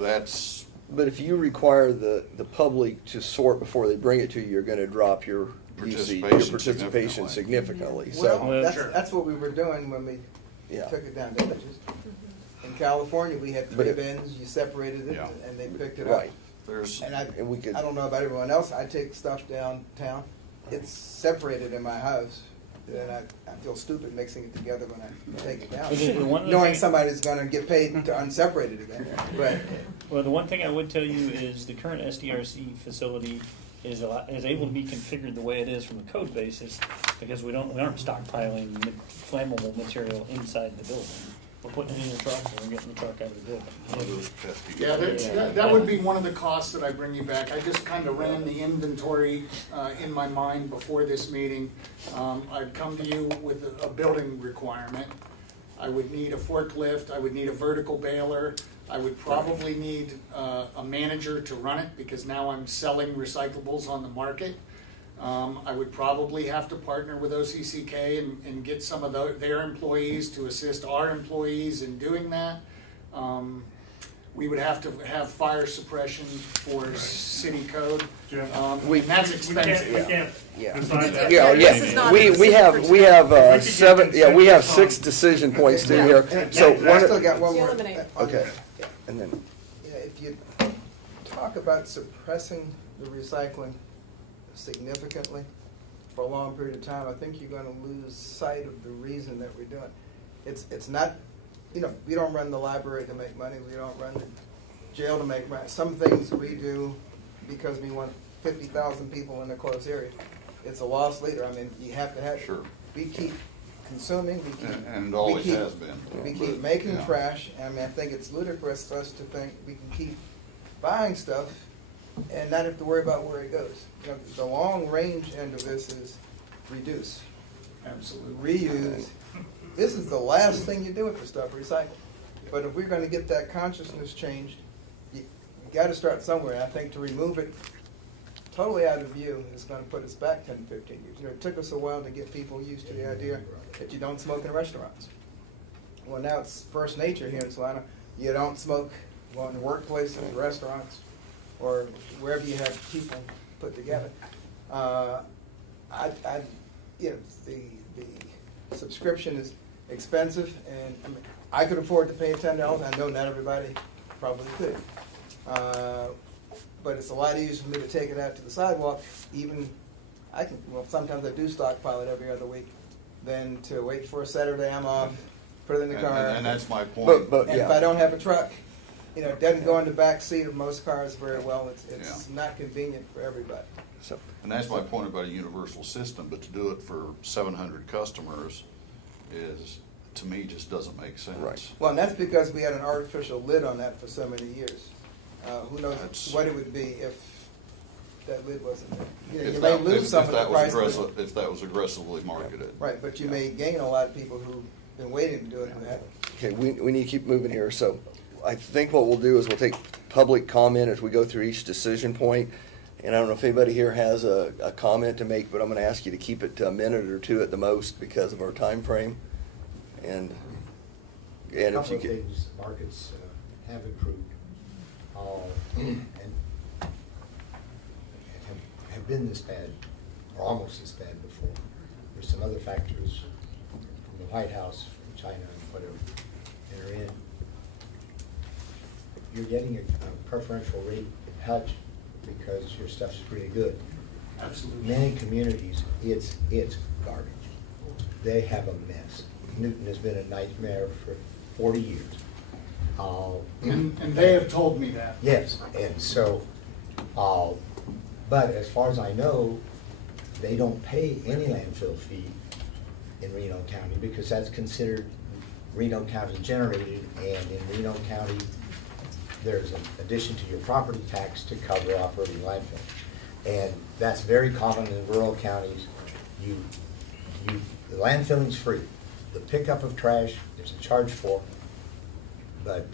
That's. But if you require the public to sort before they bring it to you, you're gonna drop your participation significantly. So, Well, that's what we were doing when we Yeah. took it down villages. In California, we had But 3 it- bins, you separated it, Yeah. and they picked it up. right. And And we could- I don't know about everyone else, I take stuff downtown, it's separated in my house, then I feel stupid mixing it together when I take it down. One of the Knowing things- somebody's gonna get paid to unseparate it again, but. Well, the one thing I would tell you is the current SDRC facility is able to be configured the way it is from a code basis because we aren't stockpiling flammable material inside the building. We're putting it in the truck and we're getting the truck out of the building. Yeah, that would be one of the costs that I bring you back. I just kind of ran the inventory in my mind before this meeting. I'd come to you with a building requirement. I would need a forklift, I would need a vertical baler, I would probably need a manager to run it because now I'm selling recyclables on the market. I would probably have to partner with OCCK and get some of their employees to assist our employees in doing that. we would have to have fire suppression for city code. Jim, And that's expensive. we can't Yeah. decide that. Yeah, This is yeah. not We specific have, for we tonight. have If we could seven, get yeah, we have consensus 6 decision points through here. And So I still one, got one more. Eliminate. okay, and then, Yeah, if you talk about suppressing the recycling significantly for a long period of time, I think you're gonna lose sight of the reason that we're doing it. It's not, we don't run the library to make money, we don't run the jail to make money. Some things we do because we want 50,000 people in a closed area. It's a loss leader. I mean, you have to have. Sure. We keep consuming, we keep. And it always we keep- has been. We But, keep making yeah. trash. I mean, I think it's ludicrous for us to think we can keep buying stuff and not have to worry about where it goes. The long range end of this is reduce, Absolutely. reuse. This is the last thing you do with the stuff, recycle. But if we're gonna get that consciousness changed, you gotta start somewhere. And I think to remove it totally out of view is gonna put us back 10, 15 years. It took us a while to get people used to the idea that you don't smoke in restaurants. Well, now it's first nature here in Salina. You don't smoke in workplaces, restaurants, or wherever you have people put together. The subscription is expensive, and I mean, I could afford to pay $10. I know not everybody probably could. But it's a lot easier for me to take it out to the sidewalk, sometimes I do stockpile it every other week, than to wait for a Saturday I'm off, put it in the car. And that's my point. but, And if I don't have a truck, it doesn't go in the back seat of most cars very well. It's not convenient for everybody. so, And that's my point about a universal system, but to do it for 700 customers is, to me, just doesn't make sense. Right. Well, and that's because we had an artificial lid on that for so many years. Who knows That's- what it would be if that lid wasn't there. If You may that- lose if some of the that was price. aggressive, if that was aggressively marketed. Right, but you may gain a lot of people who've been waiting to do it who haven't. okay, we need to keep moving here. So I think what we'll do is we'll take public comment as we go through each decision point. And I don't know if anybody here has a comment to make, but I'm gonna ask you to keep it to a minute or two at the most because of our time frame. And if Couple you of could. things, markets have improved, and have been this bad, or almost this bad before. There's some other factors from the White House, from China, and whatever, that are in. You're getting a preferential rate in Hutch because your stuff's pretty good. Absolutely. Many communities, it's garbage. They have a mess. Newton has been a nightmare for 40 years. And they have told me that. Yes, and so, but as far as I know, they don't pay any landfill fee in Reno County because that's considered Reno County generated, and in Reno County, there's an addition to your property tax to cover operating landfill. And that's very common in rural counties. The landfilling's free. The pickup of trash, there's a charge for. But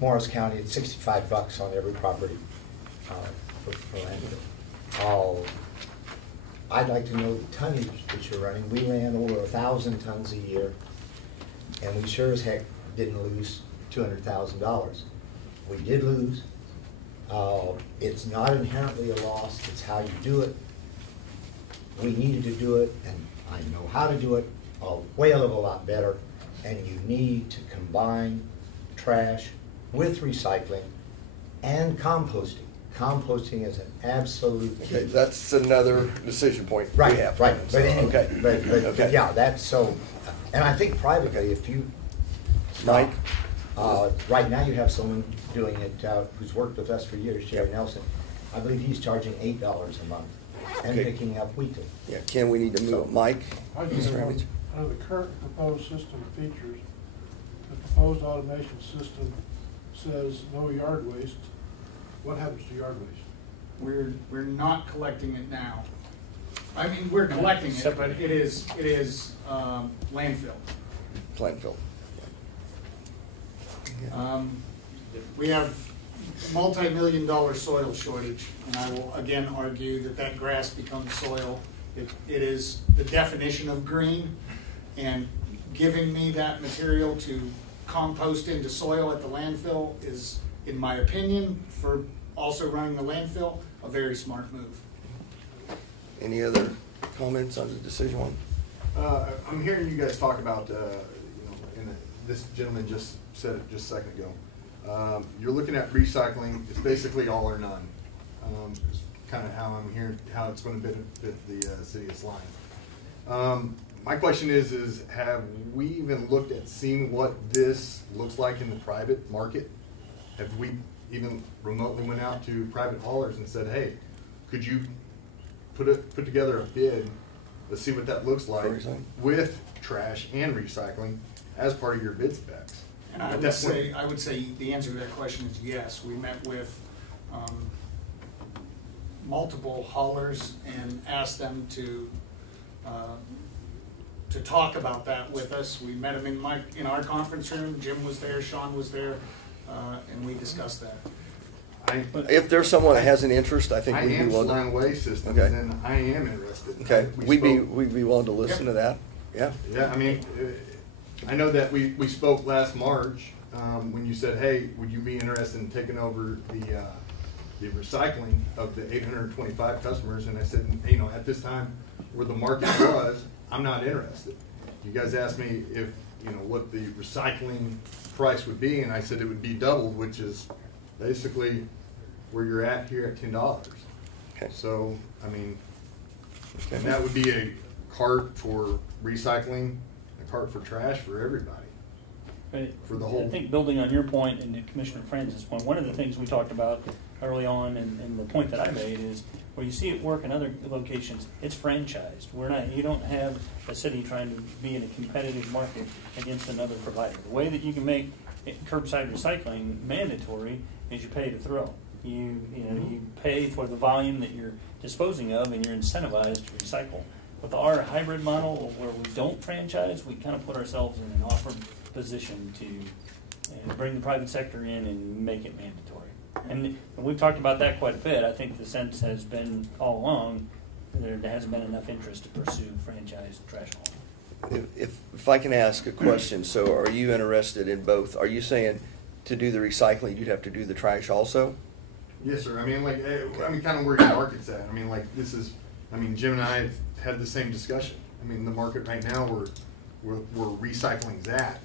Morris County, it's $65 on every property for landfill. I'd like to know the tonnage that you're running. We ran over 1,000 tons a year, and we sure as heck didn't lose $200,000. We did lose. It's not inherently a loss, it's how you do it. We needed to do it, and I know how to do it a whale of a lot better, and you need to combine trash with recycling and composting. Composting is an absolute key. Okay, that's another decision point we Right, have. right, So, but, okay. but yeah, that's so, and I think privately, if you. Mike? Right now you have someone doing it, who's worked with us for years, Jerry Nelson. I believe he's charging $8 a month and Okay. picking up weekly. Yeah, Ken, we need to move. Mike? I just Mr. have, Ramage? the current proposed system features, the proposed automation system says no yard waste. What happens to yard waste? We're not collecting it now. I mean, we're collecting it, but it is landfill. Plainfield. We have multi-million-dollar soil shortage, and I will again argue that grass becomes soil. It is the definition of green, and giving me that material to compost into soil at the landfill is in my opinion, for also running the landfill, a very smart move. Any other comments on the decision one? I'm hearing you guys talk about, and this gentleman just said it just a second ago. You're looking at recycling. It's basically all or none. It's kind of how I'm hearing how it's going to benefit the city of Salina. My question is have we even looked at seeing what this looks like in the private market? Have we even remotely went out to private haulers and said, hey, could you put together a bid? Let's see what that looks like with trash and recycling as part of your bid specs. And I would say the answer to that question is yes. We met with multiple haulers and asked them to talk about that with us. We met them in our conference room. Jim was there, Sean was there, and we discussed that. If there's someone that has an interest, I think I we'd be am willing Salina to. Waste Systems, Okay. and I am interested. Okay, we'd spoke- be willing to listen to that. Yeah. Yeah, I mean, I know that we spoke last March when you said, hey, would you be interested in taking over the recycling of the 825 customers? And I said, at this time where the market was, I'm not interested. You guys asked me if, what the recycling price would be, and I said it would be doubled, which is basically where you're at here at $10. Okay. So, I mean, Okay. and that would be a cart for recycling, a cart for trash for everybody. But For the whole- I think building on your point and to Commissioner Francis' point, one of the things we talked about early on and the point that I made is where you see it work in other locations, it's franchised. You don't have a city trying to be in a competitive market against another provider. The way that you can make curbside recycling mandatory is you pay to throw. You pay for the volume that you're disposing of and you're incentivized to recycle. With our hybrid model where we don't franchise, we kind of put ourselves in an awkward position to bring the private sector in and make it mandatory. And we've talked about that quite a bit. I think the sense has been all along there hasn't been enough interest to pursue franchise trash hauling. If I can ask a question, so are you interested in both? Are you saying to do the recycling, you'd have to do the trash also? Yes, sir. I mean, kind of where your market's at. I mean, Jim and I have had the same discussion. I mean, the market right now where recycling's at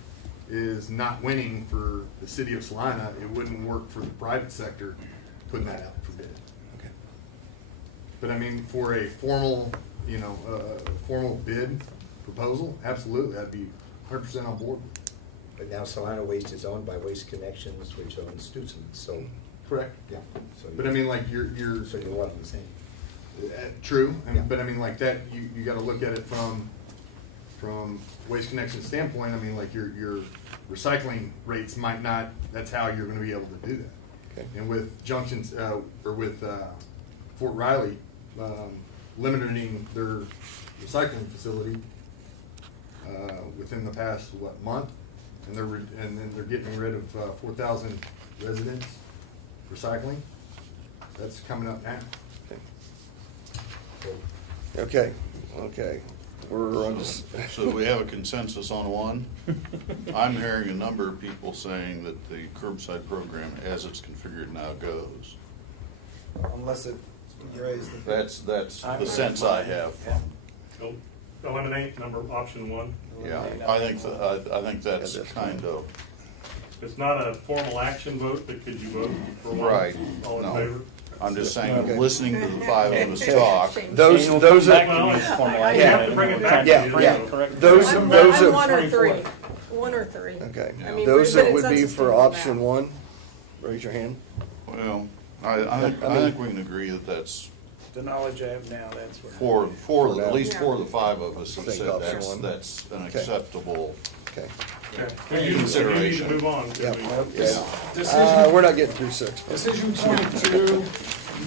is not winning for the city of Salina. It wouldn't work for the private sector putting that out for bid. Okay. But I mean, for a formal, formal bid proposal, absolutely, I'd be 100% on board. But now Salina Waste is owned by Waste Connections, which owns Stutson, so. Correct. Yeah. So But I mean, you're. So you're one and the same. True, Yeah. but I mean, that you got to look at it from Waste Connections standpoint. I mean, your recycling rates might not. That's how you're going to be able to do that. Okay. And with Junctions or with Fort Riley limiting their recycling facility within the past month, and then they're getting rid of 4,000 residents recycling. That's coming up now. Okay. We're on this. So we have a consensus on one. I'm hearing a number of people saying that the curbside program, as it's configured now, goes. Unless it raised the. That's the sense I have. So, eliminate option one. Yeah, I think that's kind of It's not a formal action vote, but could you vote for one? right. All in No, favor? I'm just saying, Okay. listening to the five of us talk. Those And we'll those come back are to these formal You items. have to bring it back. Yeah, to you. yeah. Correct. those I'm those are one or three. One or three. okay. Yeah. I mean, Those but that it's would be for unsustainable option now. one. Raise your hand. Well, I think we can agree that that's The knowledge I have now, that's where. at least four of the five of us have Think said option one. that's an Okay. acceptable. Okay. Okay. We need to move on. Yeah. This Yeah. decision. We're not getting through 6. Decision 22,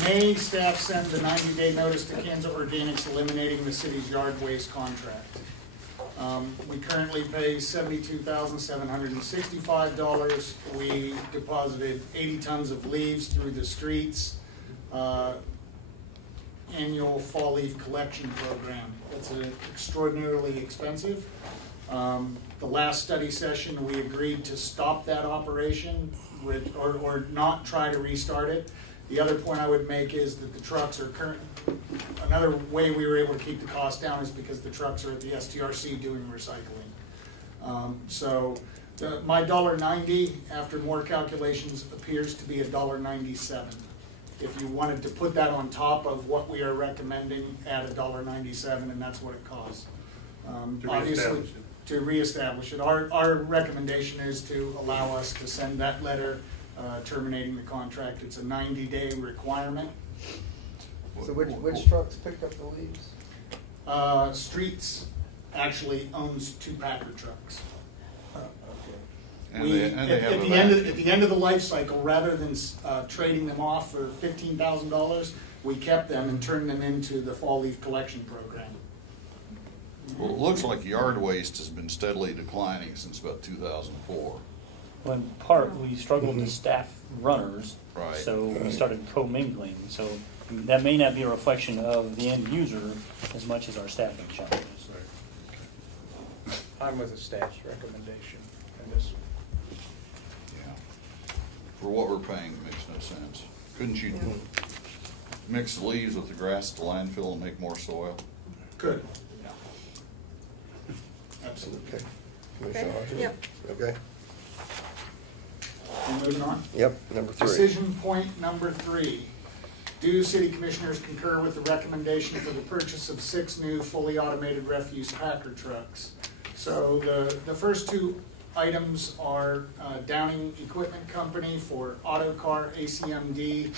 May staff send the 90-day notice to Kansas Organics eliminating the city's yard waste contract. We currently pay $72,765. We deposited 80 tons of leaves through the streets. Annual fall leaf collection program. It's extraordinarily expensive. The last study session, we agreed to stop that operation. or not try to restart it. The other point I would make is that the trucks are another way we were able to keep the cost down is because the trucks are at the STRC doing recycling. My $1.90 after more calculations appears to be $1.97. If you wanted to put that on top of what we are recommending, add $1.97, and that's what it costs. Obviously, to reestablish it. Our recommendation is to allow us to send that letter terminating the contract. It's a 90-day requirement. So which trucks pick up the leaves? Streets actually owns 2 Packer trucks. And We, they at have the end of the life cycle, rather than trading them off for $15,000, we kept them and turned them into the fall leaf collection program. Well, it looks like yard waste has been steadily declining since about 2004. Well, in part, we struggled to staff runners, Right. so we started commingling. So that may not be a reflection of the end user as much as our staffing challenges. I'm with the staff's recommendation in this. For what we're paying, it makes no sense. Couldn't you mix the leaves with the grass at the landfill and make more soil? Good. Absolutely. Okay. Commissioner Okay, Hodges? yep. Okay. Moving on. Yep, number 3. Decision point number 3. Do City Commissioners concur with the recommendation for the purchase of 6 new fully automated refuse packer trucks? So the first 2 items are Downing Equipment Company for auto car ACMD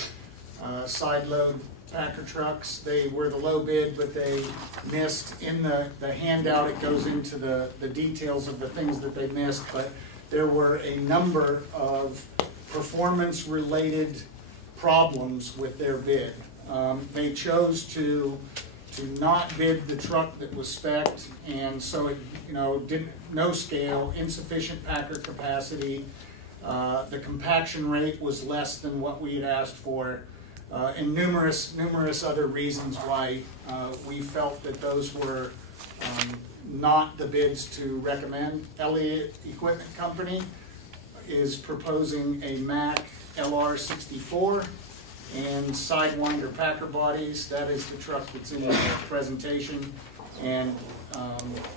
side load packer trucks. They were the low bid, but they missed in the handout. It goes into the details of the things that they missed, but there were a number of performance related problems with their bid. They chose to not bid the truck that was spec'd, and so it no scale, insufficient packer capacity. The compaction rate was less than what we had asked for, and numerous other reasons why we felt that those were not the bids to recommend. Elliott Equipment Company is proposing a Mack LR64 and Sidewinder Packer bodies. That is the truck that's in the presentation, and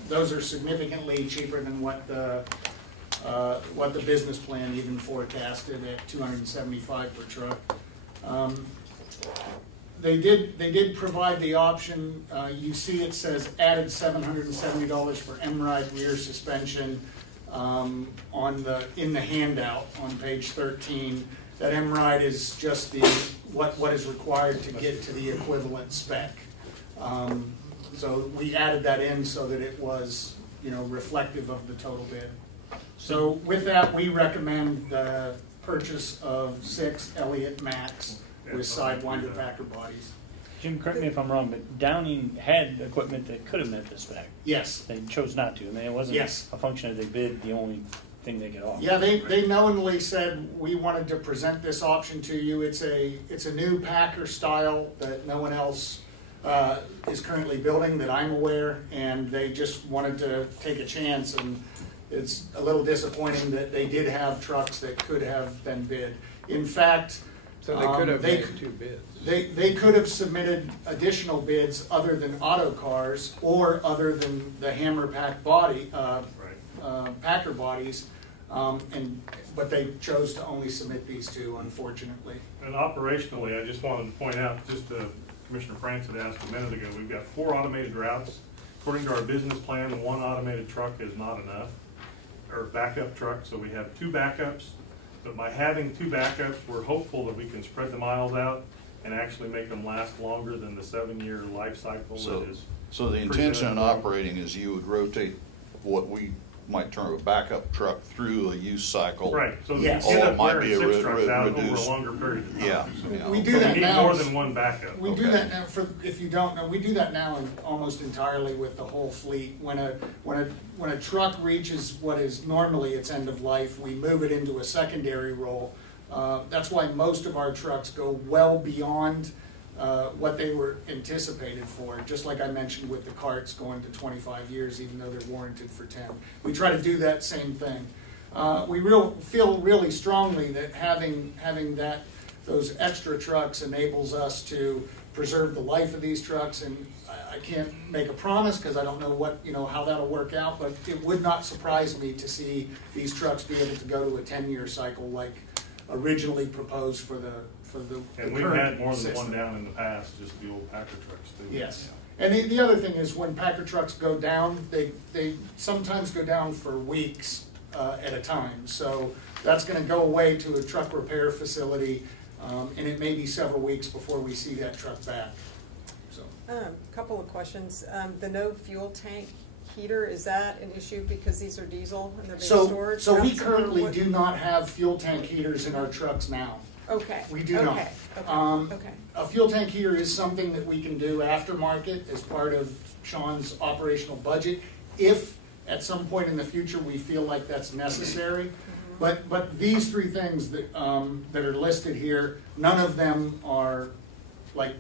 those are significantly cheaper than what the business plan even forecasted at $275 per truck. They did provide the option. You see, it says added $770 for M-Ride rear suspension in the handout on page 13. That M-Ride is just what is required to get to the equivalent spec. So we added that in so that it was reflective of the total bid. So with that, we recommend the purchase of 6 Elliott Macks with Sidewinder Packer bodies. Jim, correct me if I'm wrong, but Downing had equipment that could have met this spec. Yes. They chose not to. I mean, it wasn't a function of they bid the only thing they could offer. Yeah, they knowingly said we wanted to present this option to you. It's a new Packer style that no one else is currently building that I'm aware, and they just wanted to take a chance, and it's a little disappointing that they did have trucks that could have been bid. In fact, So they could have made 2 bids. They could have submitted additional bids other than auto cars or other than the hammer pack body, Packer bodies, but they chose to only submit these 2, unfortunately. And operationally, I just wanted to point out, Commissioner Franks had asked a minute ago, we've got 4 automated routes. According to our business plan, 1 automated truck is not enough, or backup truck, so we have 2 backups. But by having 2 backups, we're hopeful that we can spread the miles out and actually make them last longer than the 7-year life cycle that is. So the intention in operating is you would rotate what we might term a backup truck through a use cycle. Right, so you Yes. end up might wearing be a 6 trucks out over a reduced- longer period of time. Yeah. We do So that we need now. more than 1 backup. We do Okay. that now. If you don't know, we do that now almost entirely with the whole fleet. When a truck reaches what is normally its end of life, we move it into a secondary role. That's why most of our trucks go well beyond what they were anticipated for. Just like I mentioned with the carts going to 25 years, even though they're warranted for 10. We try to do that same thing. We feel really strongly that having those extra trucks enables us to preserve the life of these trucks, and I can't make a promise because I don't know how that'll work out, but it would not surprise me to see these trucks be able to go to a 10-year cycle like originally proposed for the And we've current had more than system. one down in the past, just the old Packer trucks too. Yes. And the other thing is when Packer trucks go down, they sometimes go down for weeks at a time. So that's going to go away to a truck repair facility, and it may be several weeks before we see that truck back. So. Couple of questions. The no fuel tank heater, is that an issue because these are diesel and they're being stored? So we perhaps? currently What- do not have fuel tank heaters in our trucks now. Okay. We do not. Okay. A fuel tank heater is something that we can do aftermarket as part of Sean's operational budget, if at some point in the future we feel like that's necessary. But these three things that are listed here, none of them are like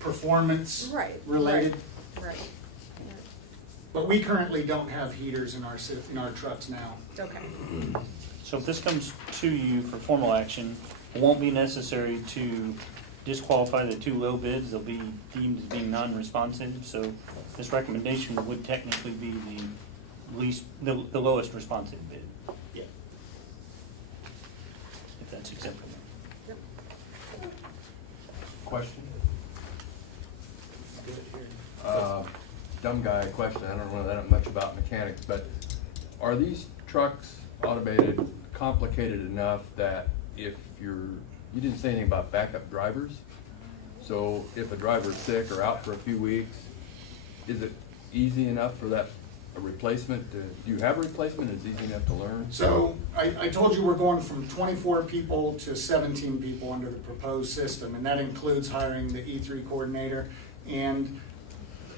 performance related. Right. But we currently don't have heaters in our trucks now. Okay. So if this comes to you for formal action, it won't be necessary to disqualify the two low bids. They'll be deemed as being non-responsive. So this recommendation would technically be the lowest responsive bid. Yeah. If that's acceptable. Yep. Question? Dumb guy question, I don't know that much about mechanics, but are these trucks automated, complicated enough that if you didn't say anything about backup drivers, so if a driver's sick or out for a few weeks, is it easy enough for a replacement? Do you have a replacement? Is it easy enough to learn? So I told you we're going from 24 people to 17 people under the proposed system, and that includes hiring the E3 coordinator. And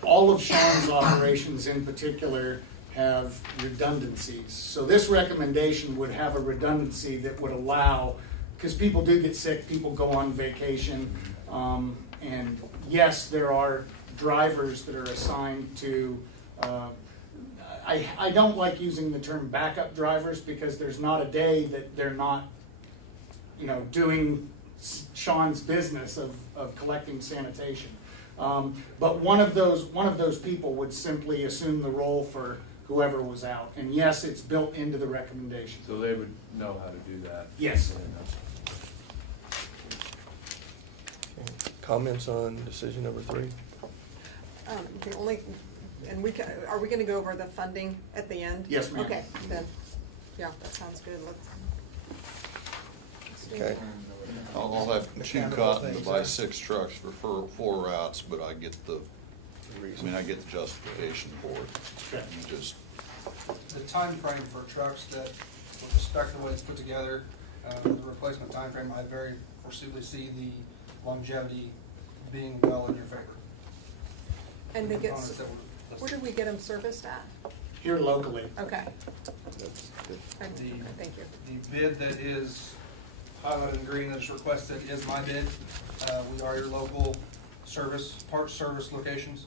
all of Sean's operations in particular have redundancies. So this recommendation would have a redundancy that would allow, because people do get sick, people go on vacation, and yes, there are drivers that are assigned to, I don't like using the term backup drivers because there's not a day that they're not, doing Sean's business of collecting sanitation. But one of those people would simply assume the role for whoever was out. And yes, it's built into the recommendation. So they would know how to do that? Yes. Comments on decision number 3? The only, and are we going to go over the funding at the end? Yes, ma'am. Okay, then, yeah, that sounds good. Let's do Okay. it. I'll have Chief Cotton to buy 6 trucks for 4 routes, but I get the justification for it. Okay. You just, The time frame for trucks that, with the spec the way it's put together, the replacement time frame, I very foreseeably see the longevity being well in your favor. And they get, Components that were where do we get them serviced at? Here locally. Okay. That's good. Okay, thank you. The bid that is highlighted in green that's requested is my bid. We are your local parts service locations.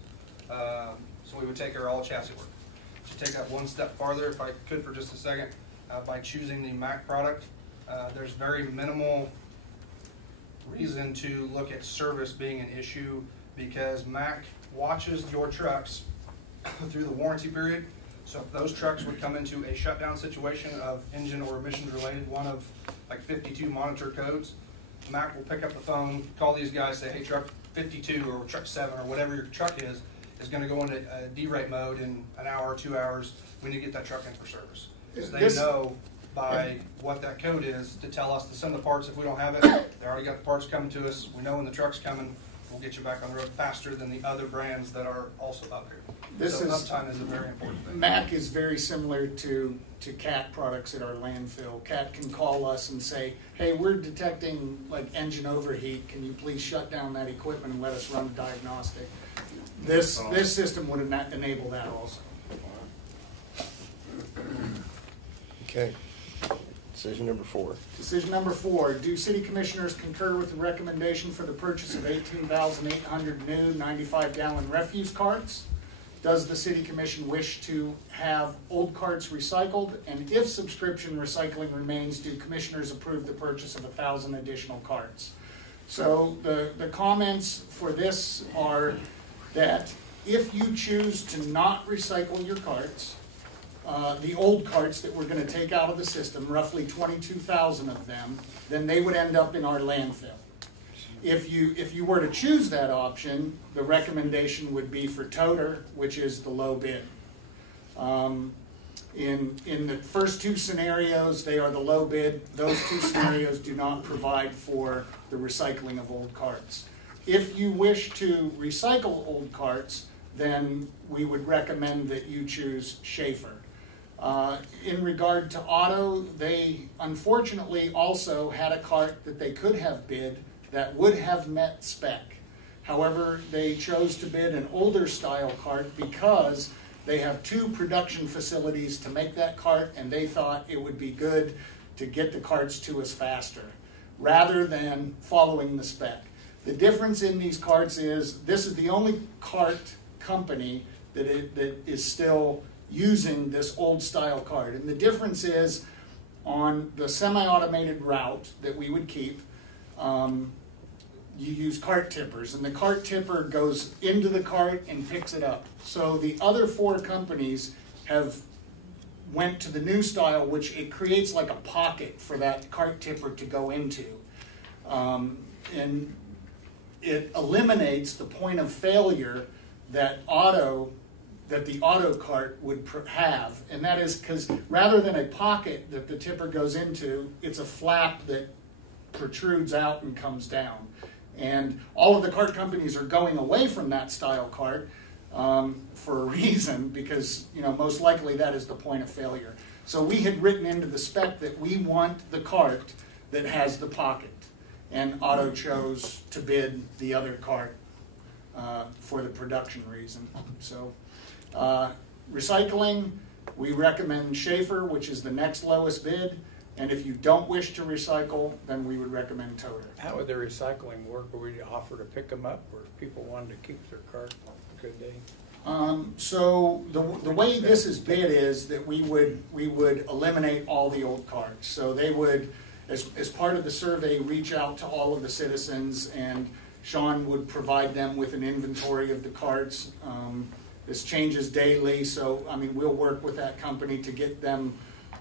So we would take care of all chassis work. To take that one step farther, if I could for just a second, by choosing the Mack product, there's very minimal reason to look at service being an issue because Mack watches your trucks through the warranty period. So if those trucks would come into a shutdown situation of engine or emissions related, one of like 52 monitor codes, Mack will pick up the phone, call these guys, say, hey, truck 52 or truck 7 or whatever your truck is going to go into derate mode in an hour or 2 hours. We need to get that truck in for service. So they know by what that code is to tell us to send the parts if we don't have it. They already got the parts coming to us. We know when the truck's coming. We'll get you back on the road faster than the other brands that are also up here. So uptime is a very important thing. Mack is very similar to CAT products at our landfill. CAT can call us and say, hey, we're detecting like engine overheat. Can you please shut down that equipment and let us run a diagnostic? This system would enable that also. Okay. Decision number 4. Decision number 4, do city commissioners concur with the recommendation for the purchase of 18,800 new 95-gallon refuse carts? does the city commission wish to have old carts recycled? And if subscription recycling remains, do commissioners approve the purchase of 1,000 additional carts? So the comments for this are that if you choose to not recycle your carts, the old carts that we're going to take out of the system, roughly 22,000 of them, then they would end up in our landfill. If you were to choose that option, the recommendation would be for toter, which is the low bid. In the first two scenarios, they are the low bid. Those two scenarios do not provide for the recycling of old carts. If you wish to recycle old carts, then we would recommend that you choose Schaefer. In regard to auto, they unfortunately also had a cart that they could have bid that would have met spec. However, they chose to bid an older style cart because they have 2 production facilities to make that cart, and they thought it would be good to get the carts to us faster rather than following the spec. The difference in these carts is this is the only cart company that is still using this old style cart. And the difference is on the semi-automated route that we would keep, you use cart tippers, and the cart tipper goes into the cart and picks it up. So the other 4 companies have went to the new style, which it creates like a pocket for that cart tipper to go into. And it eliminates the point of failure that the auto cart would have, and that is because rather than a pocket that the tipper goes into, it's a flap that protrudes out and comes down. And all of the cart companies are going away from that style cart for a reason, because most likely that is the point of failure. So we had written into the spec that we want the cart that has the pocket, and auto chose to bid the other cart for the production reason. So recycling, we recommend Schaefer, which is the next lowest bid. And if you don't wish to recycle, then we would recommend toter. How would the recycling work? Would we offer to pick them up, or if people wanted to keep their cart, could they? So the way this is bid is that we would eliminate all the old carts. So they would, as part of the survey, reach out to all of the citizens, and Sean would provide them with an inventory of the carts. This changes daily, so we'll work with that company to get them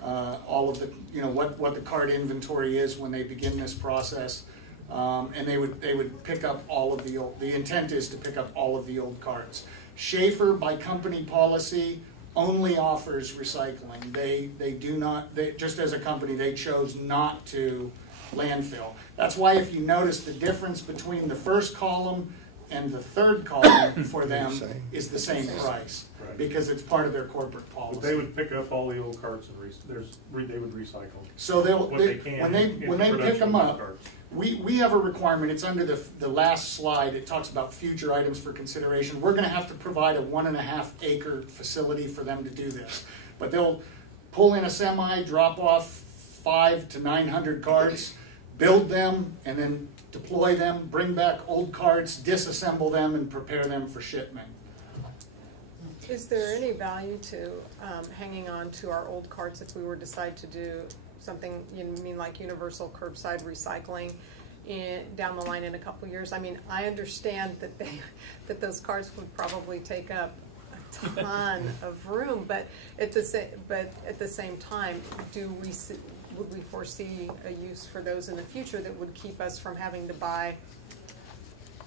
all of the, what the cart inventory is when they begin this process, and they would pick up all of the old. The intent is to pick up all of the old carts. Schaefer, by company policy, only offers recycling. They do not. Just as a company, they chose not to landfill. That's why if you notice the difference between the first column and the third column for them is the same price, because it's part of their corporate policy. But they would pick up all the old carts and they would recycle. So when they pick them up, we have a requirement. It's under the last slide. It talks about future items for consideration. We're going to have to provide a 1.5 acre facility for them to do this. But they'll pull in a semi, drop off 500 to 900 carts, build them, and then deploy them, bring back old carts, disassemble them, and prepare them for shipment. Is there any value to hanging on to our old carts if we were to decide to do something, like universal curbside recycling down the line in a couple years? I understand that those carts would probably take up a ton of room, but at the same time, would we foresee a use for those in the future that would keep us from having to buy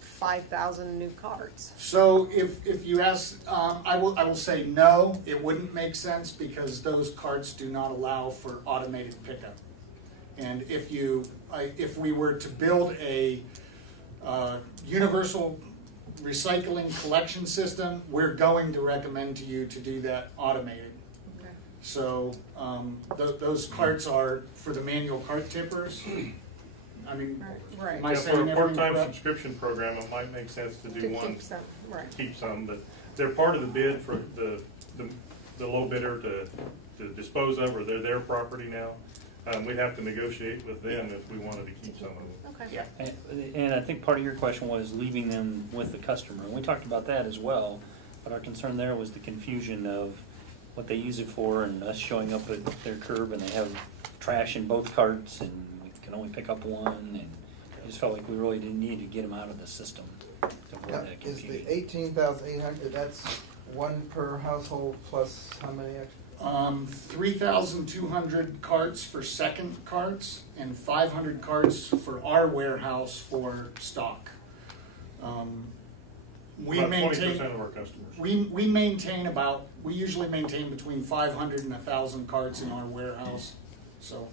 5,000 new carts? So if you ask, I will say no, it wouldn't make sense, because those carts do not allow for automated pickup. And if we were to build a universal recycling collection system, we're going to recommend to you to do that automated. So those carts are for the manual cart tippers. Right. Am I saying for a everything part-time correct? subscription program, it might make sense to do one. Keep some, but they're part of the bid for the low bidder to dispose of, or they're their property now. We'd have to negotiate with them if we wanted to keep some of them. Okay. Yeah. And I think part of your question was leaving them with the customer, and we talked about that as well. But our concern there was the confusion of what they use it for and us showing up at their curb and they have trash in both carts and we can only pick up one, and I just felt like we really didn't need to get them out of the system to avoid Now, that is confusion. the 18,800, that's one per household plus how many extra? 3,200 carts for second carts and 500 carts for our warehouse for stock. We About maintain 20% of our customers. we usually maintain between 500 and 1,000 carts in our warehouse. So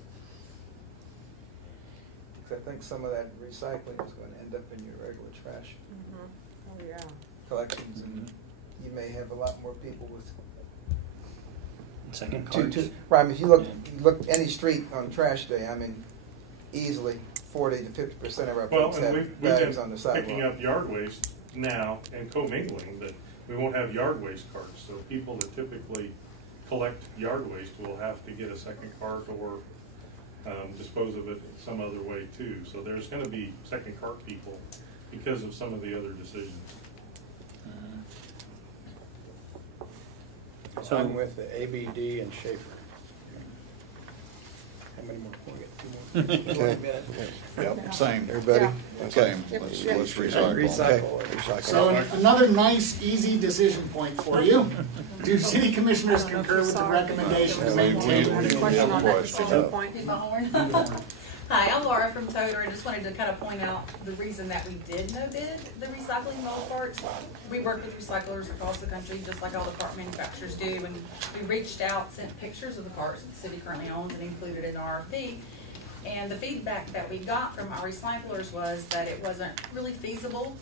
'Cause I think some of that recycling is going to end up in your regular trash Oh, yeah. collections, and you may have a lot more people with Second carts. Right, I mean, if you look, Yeah. you look any street on trash day, I mean, easily 40 to 50% of our Well, folks and have we've bags on the been sidewalk. picking up yard waste now and commingling, but we won't have yard waste carts. So people that typically collect yard waste will have to get a second cart or dispose of it some other way too. So there's going to be second cart people because of some of the other decisions. So I'm with the ABD and Schaefer. How many more? Can we get 2 more? Okay. 20 minutes? Yep, same, Everybody? Yeah. Okay. same, let's Yeah. recycle. Recycle. Okay. Recycle. So another nice, easy decision point for you. Do city commissioners concur with the recommendation to maintain? Question on that question. decision point? Keep my horn. Hi, I'm Laura from Toter. I just wanted to kind of point out the reason that we did no bid the recycling roll parts. We work with recyclers across the country, just like all the part manufacturers do, and we reached out, sent pictures of the parts that the city currently owns and included in our RFP. And the feedback that we got from our recyclers was that it wasn't really feasible,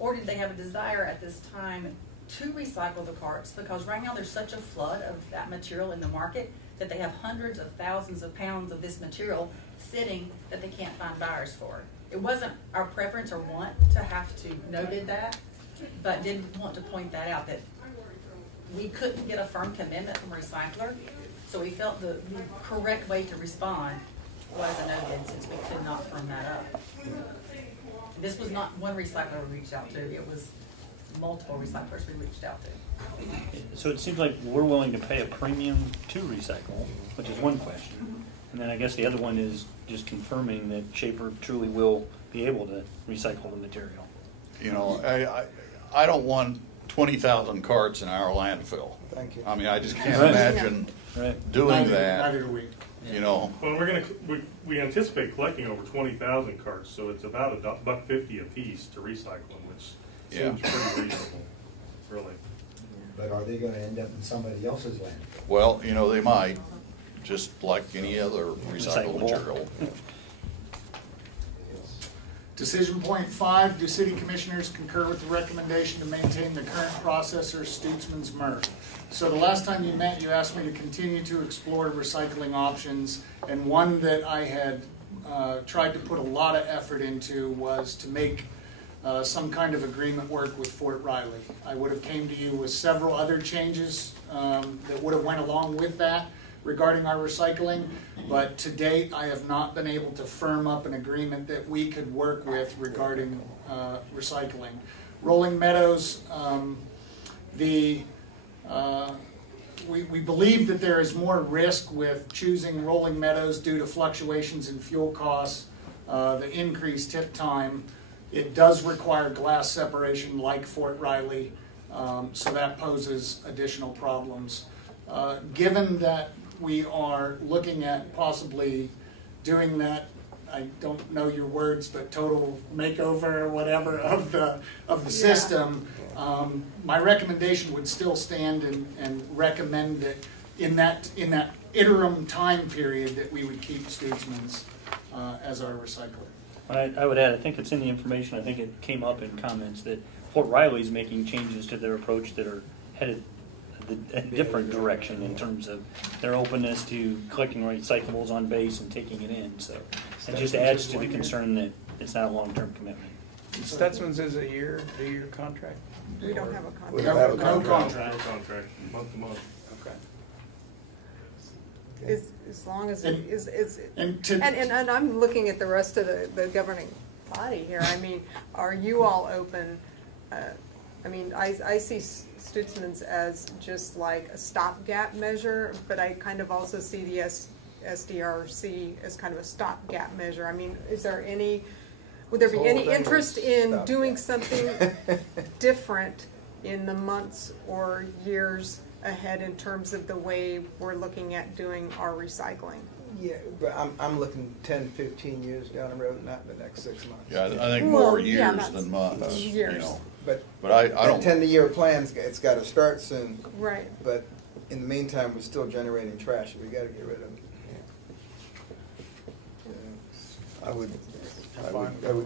or did they have a desire at this time to recycle the parts, because right now there's such a flood of that material in the market that they have hundreds of thousands of pounds of this material sitting that they can't find buyers for. It wasn't our preference or want to have to no bid that, but did want to point that out, that we couldn't get a firm commitment from a recycler, so we felt the correct way to respond was a no bid, since we could not firm that up. This was not one recycler we reached out to, it was multiple recyclers we reached out to. So it seems like we're willing to pay a premium to recycle, which is one question. And then I guess the other one is just confirming that Schaefer truly will be able to recycle the material. You know, I don't want 20,000 carts in our landfill. Thank you. I mean, I just can't Right. imagine Right. doing Neither that, do we. you know. Well, we anticipate collecting over 20,000 carts, so it's about $1.50 a piece to recycle them, which seems pretty reasonable, really. But are they gonna end up in somebody else's land? Well, you know, they might, just like any other recycled Recyclable. material. Decision point 5, do city commissioners concur with the recommendation to maintain the current processor, Stutzman's MRF? So the last time you met, you asked me to continue to explore recycling options, and one that I had tried to put a lot of effort into was to make some kind of agreement work with Fort Riley. I would have came to you with several other changes that would have went along with that regarding our recycling, but to date I have not been able to firm up an agreement that we could work with regarding recycling. Rolling Meadows, we believe that there is more risk with choosing Rolling Meadows due to fluctuations in fuel costs, the increased tip time. It does require glass separation like Fort Riley, so that poses additional problems. Given that we are looking at possibly doing that, I don't know your words, but total makeover or whatever of the system, my recommendation would still stand and recommend that in that interim time period that we would keep Stutzman's as our recycler. I would add, I think it's in the information, I think it came up in comments that Fort Riley's making changes to their approach that are headed a different direction in terms of their openness to collecting recyclables on base and taking it in. So it just adds to the concern that it's not a long-term commitment. Stutzman's is a two-year contract? We don't have a contract. We don't have a No contract. No contract, month to month. Okay. As long as it is, And and I'm looking at the rest of the governing body here. I mean, are you all open I mean, I see Stutzman's as just like a stopgap measure, but I kind of also see the SDRC as kind of a stopgap measure. I mean, is there any, would there be any interest in doing something different in the months or years ahead in terms of the way we're looking at doing our recycling? Yeah, but I'm looking 10, 15 years down the road, not the next 6 months. Yeah, I think more years than months, you years. know. But I don't. 10-year plans, it's got to start soon. Right. But in the meantime, we're still generating trash. We got to get rid of it. I would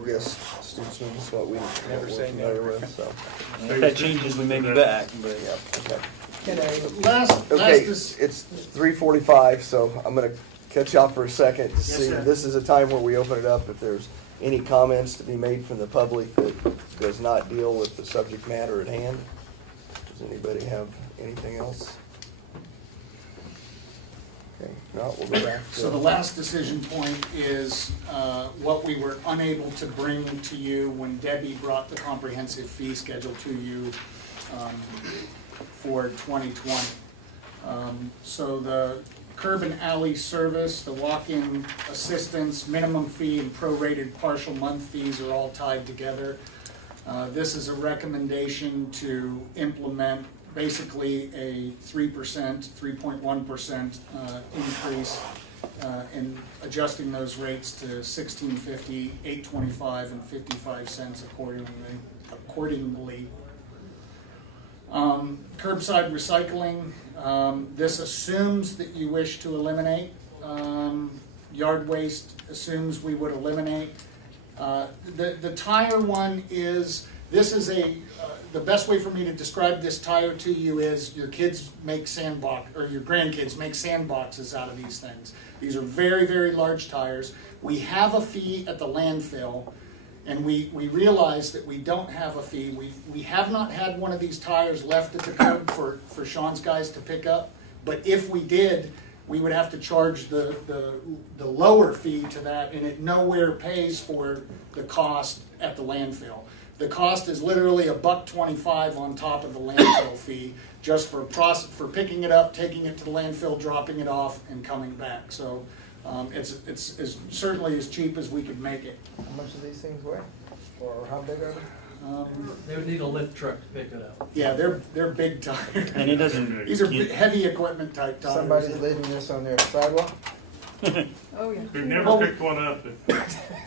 guess Stutzman's what we're familiar with, so. If that changes, we may be back, but. Yeah, okay. Last Okay, is, it's 3:45, so I'm gonna catch y'all for a second to see. sir. This is a time where we open it up if there's any comments to be made from the public that does not deal with the subject matter at hand. Does anybody have anything else? Okay, no, we'll go back to. so the last decision point is what we were unable to bring to you when Debbie brought the comprehensive fee schedule to you for 2020. So the curb and alley service, the walk-in assistance, minimum fee, and prorated partial month fees are all tied together. This is a recommendation to implement basically a 3.1% increase in adjusting those rates to $16.50, $8.25, and 55 cents accordingly. Curbside recycling, this assumes that you wish to eliminate. Yard waste assumes we would eliminate. The tire one is, this is the best way for me to describe this tire to you is your kids make sandbox, or your grandkids make sandboxes out of these things. These are very, very large tires. We have a fee at the landfill, and we realize that we don't have a fee. We have not had one of these tires left at the curb for Sean's guys to pick up, but if we did, we would have to charge the lower fee to that, and it nowhere pays for the cost at the landfill. The cost is literally $1.25 on top of the landfill fee, just for picking it up, taking it to the landfill, dropping it off, and coming back. So it's certainly as cheap as we could make it. How much do these things weigh? Or how big are they? They would need a lift truck to pick it up. Yeah, they're big tires. And it doesn't. These are heavy equipment type tires. Somebody's leaving this on their sidewalk? Oh, yeah. We've never picked one up.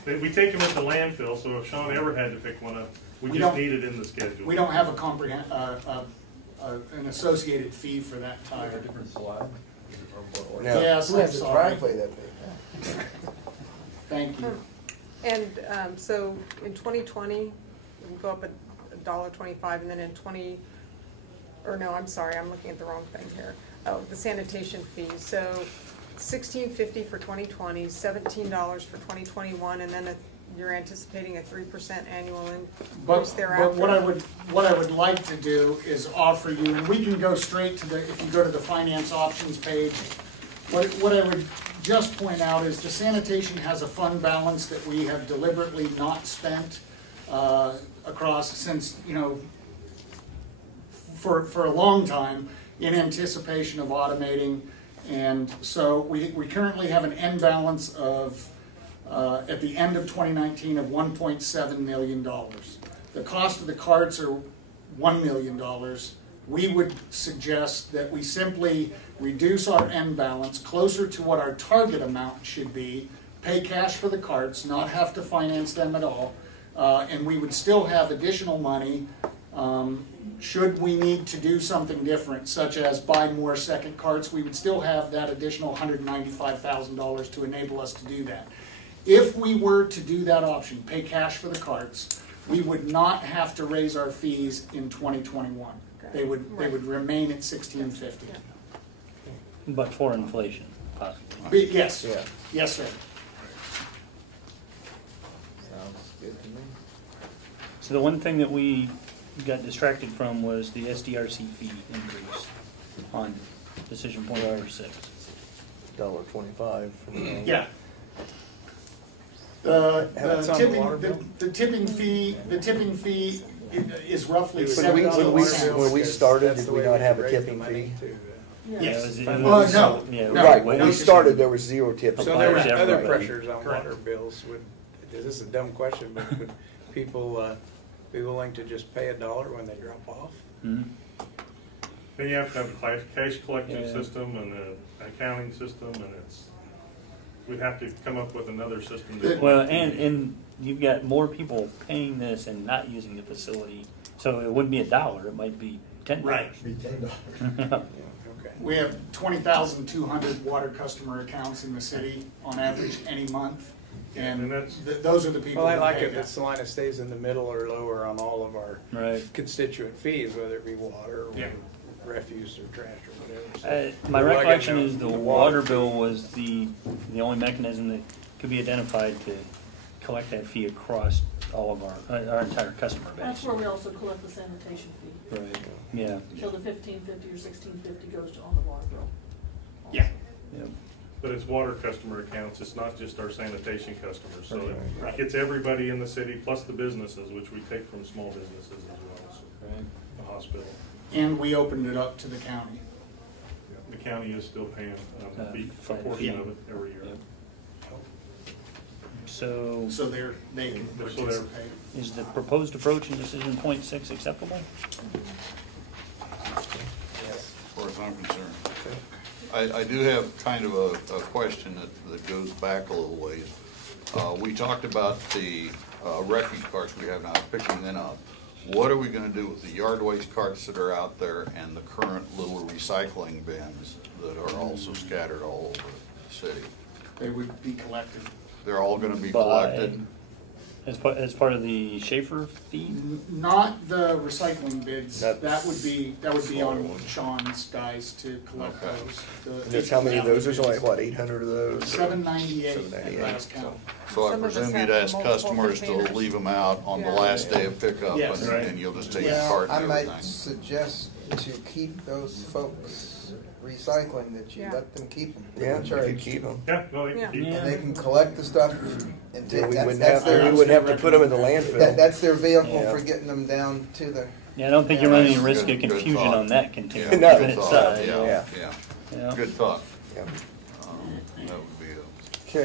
We take them at the landfill, so if Sean ever had to pick one up, we just need it in the schedule. We don't have an associated fee for that tire. A different slide? No. Yes, Who I'm has a sorry. driveway that big? Thank you. And so in 2020, we go up $1.25, and then in I'm sorry, I'm looking at the wrong thing here. Oh, the sanitation fee. So $16.50 for 2020, $17 for 2021, and then you're anticipating a 3% annual increase thereafter. But what I would like to do is offer you, and we can go straight to if you go to the finance options page. What I would just point out is the sanitation has a fund balance that we have deliberately not spent across since, for a long time in anticipation of automating. And so we currently have an end balance of, at the end of 2019, of $1.7 million. The cost of the carts are $1 million. We would suggest that we simply reduce our end balance closer to what our target amount should be, pay cash for the carts, not have to finance them at all, and we would still have additional money should we need to do something different, such as buy more second carts. We would still have that additional $195,000 to enable us to do that. If we were to do that option, pay cash for the carts, we would not have to raise our fees in 2021. They would remain at $16.50. But for inflation, possibly. Yes. Yeah. Yes, sir. Sounds good to me. So the one thing that we got distracted from was the SDRC fee increase on decision point number 6. $1.25 from the. Yeah. The tipping fee is roughly When we- $7. when we started, That's did the we way not could have a raise the tipping money fee? to, Yes. Yeah, No. Yeah, No. Right, when no, we because- started, there was zero tipping. So there was Applies to other everybody. pressures on Correct. water bills. This is a dumb question, but would people be willing to just pay $1 when they drop off? Mhm. Then you have to have a cash collection Yeah. system and an accounting system, and we'd have to come up with another system. Well, and you've got more people paying this and not using the facility, so it wouldn't be $1, it might be $10. Right. Okay. We have 20,200 water customer accounts in the city on average any month. And And that's- those are the people Well, I who like pay it that that. Salina stays in the middle or lower on all of our Right. constituent fees, whether it be water or Yeah. refuse or trash or whatever. So My we're liking recollection is the water fee. bill was the only mechanism that could be identified to collect that fee across all of our entire customer base. That's where we also collect the sanitation fee. Right, yeah, So the $15.50 or $16.50 goes to on the water bill. Yeah. yeah. But it's water customer accounts, it's not just our sanitation customers, so Right. it gets everybody in the city, plus the businesses, which we take from small businesses as well, so, Right. the hospital. And we opened it up to the county. The county is still paying a Five portion feet. of it every year. Yep. So, So they can So they're- participate. is the proposed approach in decision point 6 acceptable? As far as I'm concerned. I do have kind of a question that goes back a little ways. We talked about the refuse carts we have now, picking them up. What are we gonna do with the yard waste carts that are out there and the current little recycling bins that are also scattered all over the city? They would be collected. They're all gonna be By- collected? As part of the Schaefer fee? Not the recycling bids. That's That would be smaller on one. Sean's guys to collect Okay. those. And there's how many of those? There's only, what, 800 of those? 798 at 798. last count. So I Some of us presume have you'd ask multiple customers to containers. leave them out on the Yeah. last day of pickup, Yes. and you'll just take your Well, cart I and might everything. suggest to keep those folks recycling, that you Yeah. let them keep them. Yeah, you could keep them. Yeah, no, they Yeah. can keep Yeah. And they can collect the stuff and take, Then we that's wouldn't have, their, we wouldn't have to put them in the landfill. that's their vehicle Yeah. for getting them down to the, Yeah, I don't think you're running any Good- risk good of confusion thought. on that Yeah, continuum. No. good Its thought. size. Yeah, Yeah. yeah. Yeah. Good thought. Yeah. That would be a.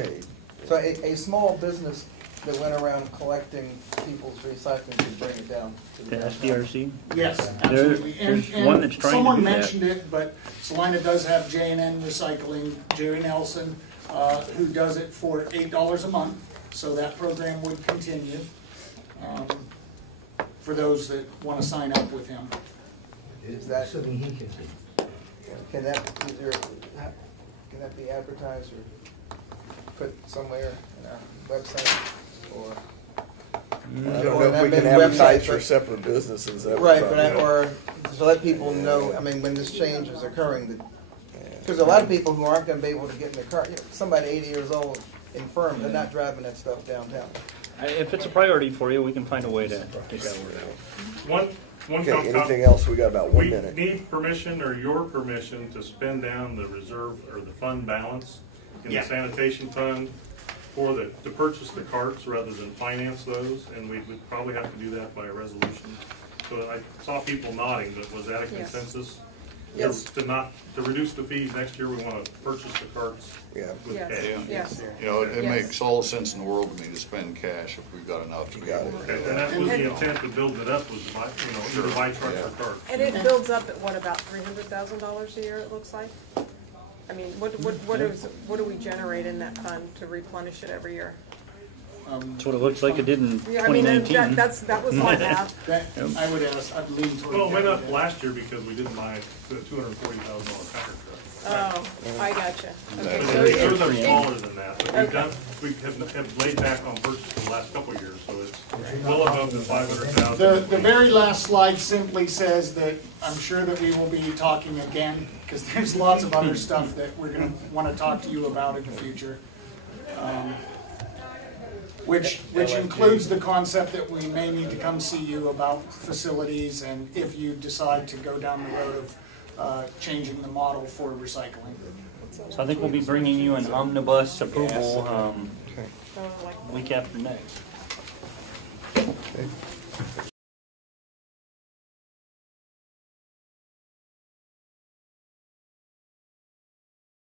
Okay, so a small business that went around collecting people's recycling could bring it down to the. The SDRC? Yes, absolutely. there's one that's trying to someone do that. mentioned it, but Salina does have J&N Recycling, Jerry Nelson, who does it for $8 a month. So that program would continue for those that want to sign up with him. Is that, can that be advertised or put somewhere in our website or? I don't know if we can Website, advertise for but- separate businesses. That would Right, but probably- or to let people know, I mean, when this change is occurring, because a lot of people who aren't gonna be able to get in their car, somebody 80 years old, infirm, they're not driving that stuff downtown. If it's a priority for you, we can find a way to get that word out. One Okay, com- anything else? We got about 1 We minute. need permission or your permission to spend down the reserve or the fund balance in the Yeah. sanitation fund to purchase the carts rather than finance those, and we'd probably have to do that by a resolution. So I saw people nodding, but was that a Yes. consensus? Yes. To reduce the fees next year, we want to purchase the carts Yeah. with Yes. cash. Yeah. Yes. You know, it Yes. makes all the sense in the world to me to spend cash if we've got enough to be able to do And that. that was the intent of building it up, was to buy, either buy trucks or carts. And it builds up at what, about $300,000 a year, it looks like? I mean, what do we generate in that fund to replenish it every year? That's what it looks like it did in Yeah, I mean, 2019. that was my math. That, I would ask, I'd lean toward. Well, it went that. up last year because we didn't buy the $240,000 tractor truck. Oh, I gotcha. Okay, But so the reserves are it- smaller than that, but we've Okay. done, we have laid back on purchase for the last couple of years, so it's well above the 500,000. The very last slide simply says that I'm sure that we will be talking again, because there's lots of other stuff that we're gonna wanna talk to you about in the future. Which includes the concept that we may need to come see you about facilities, and if you decide to go down the road of changing the model for recycling. So I think we'll be bringing you an omnibus approval like week after next.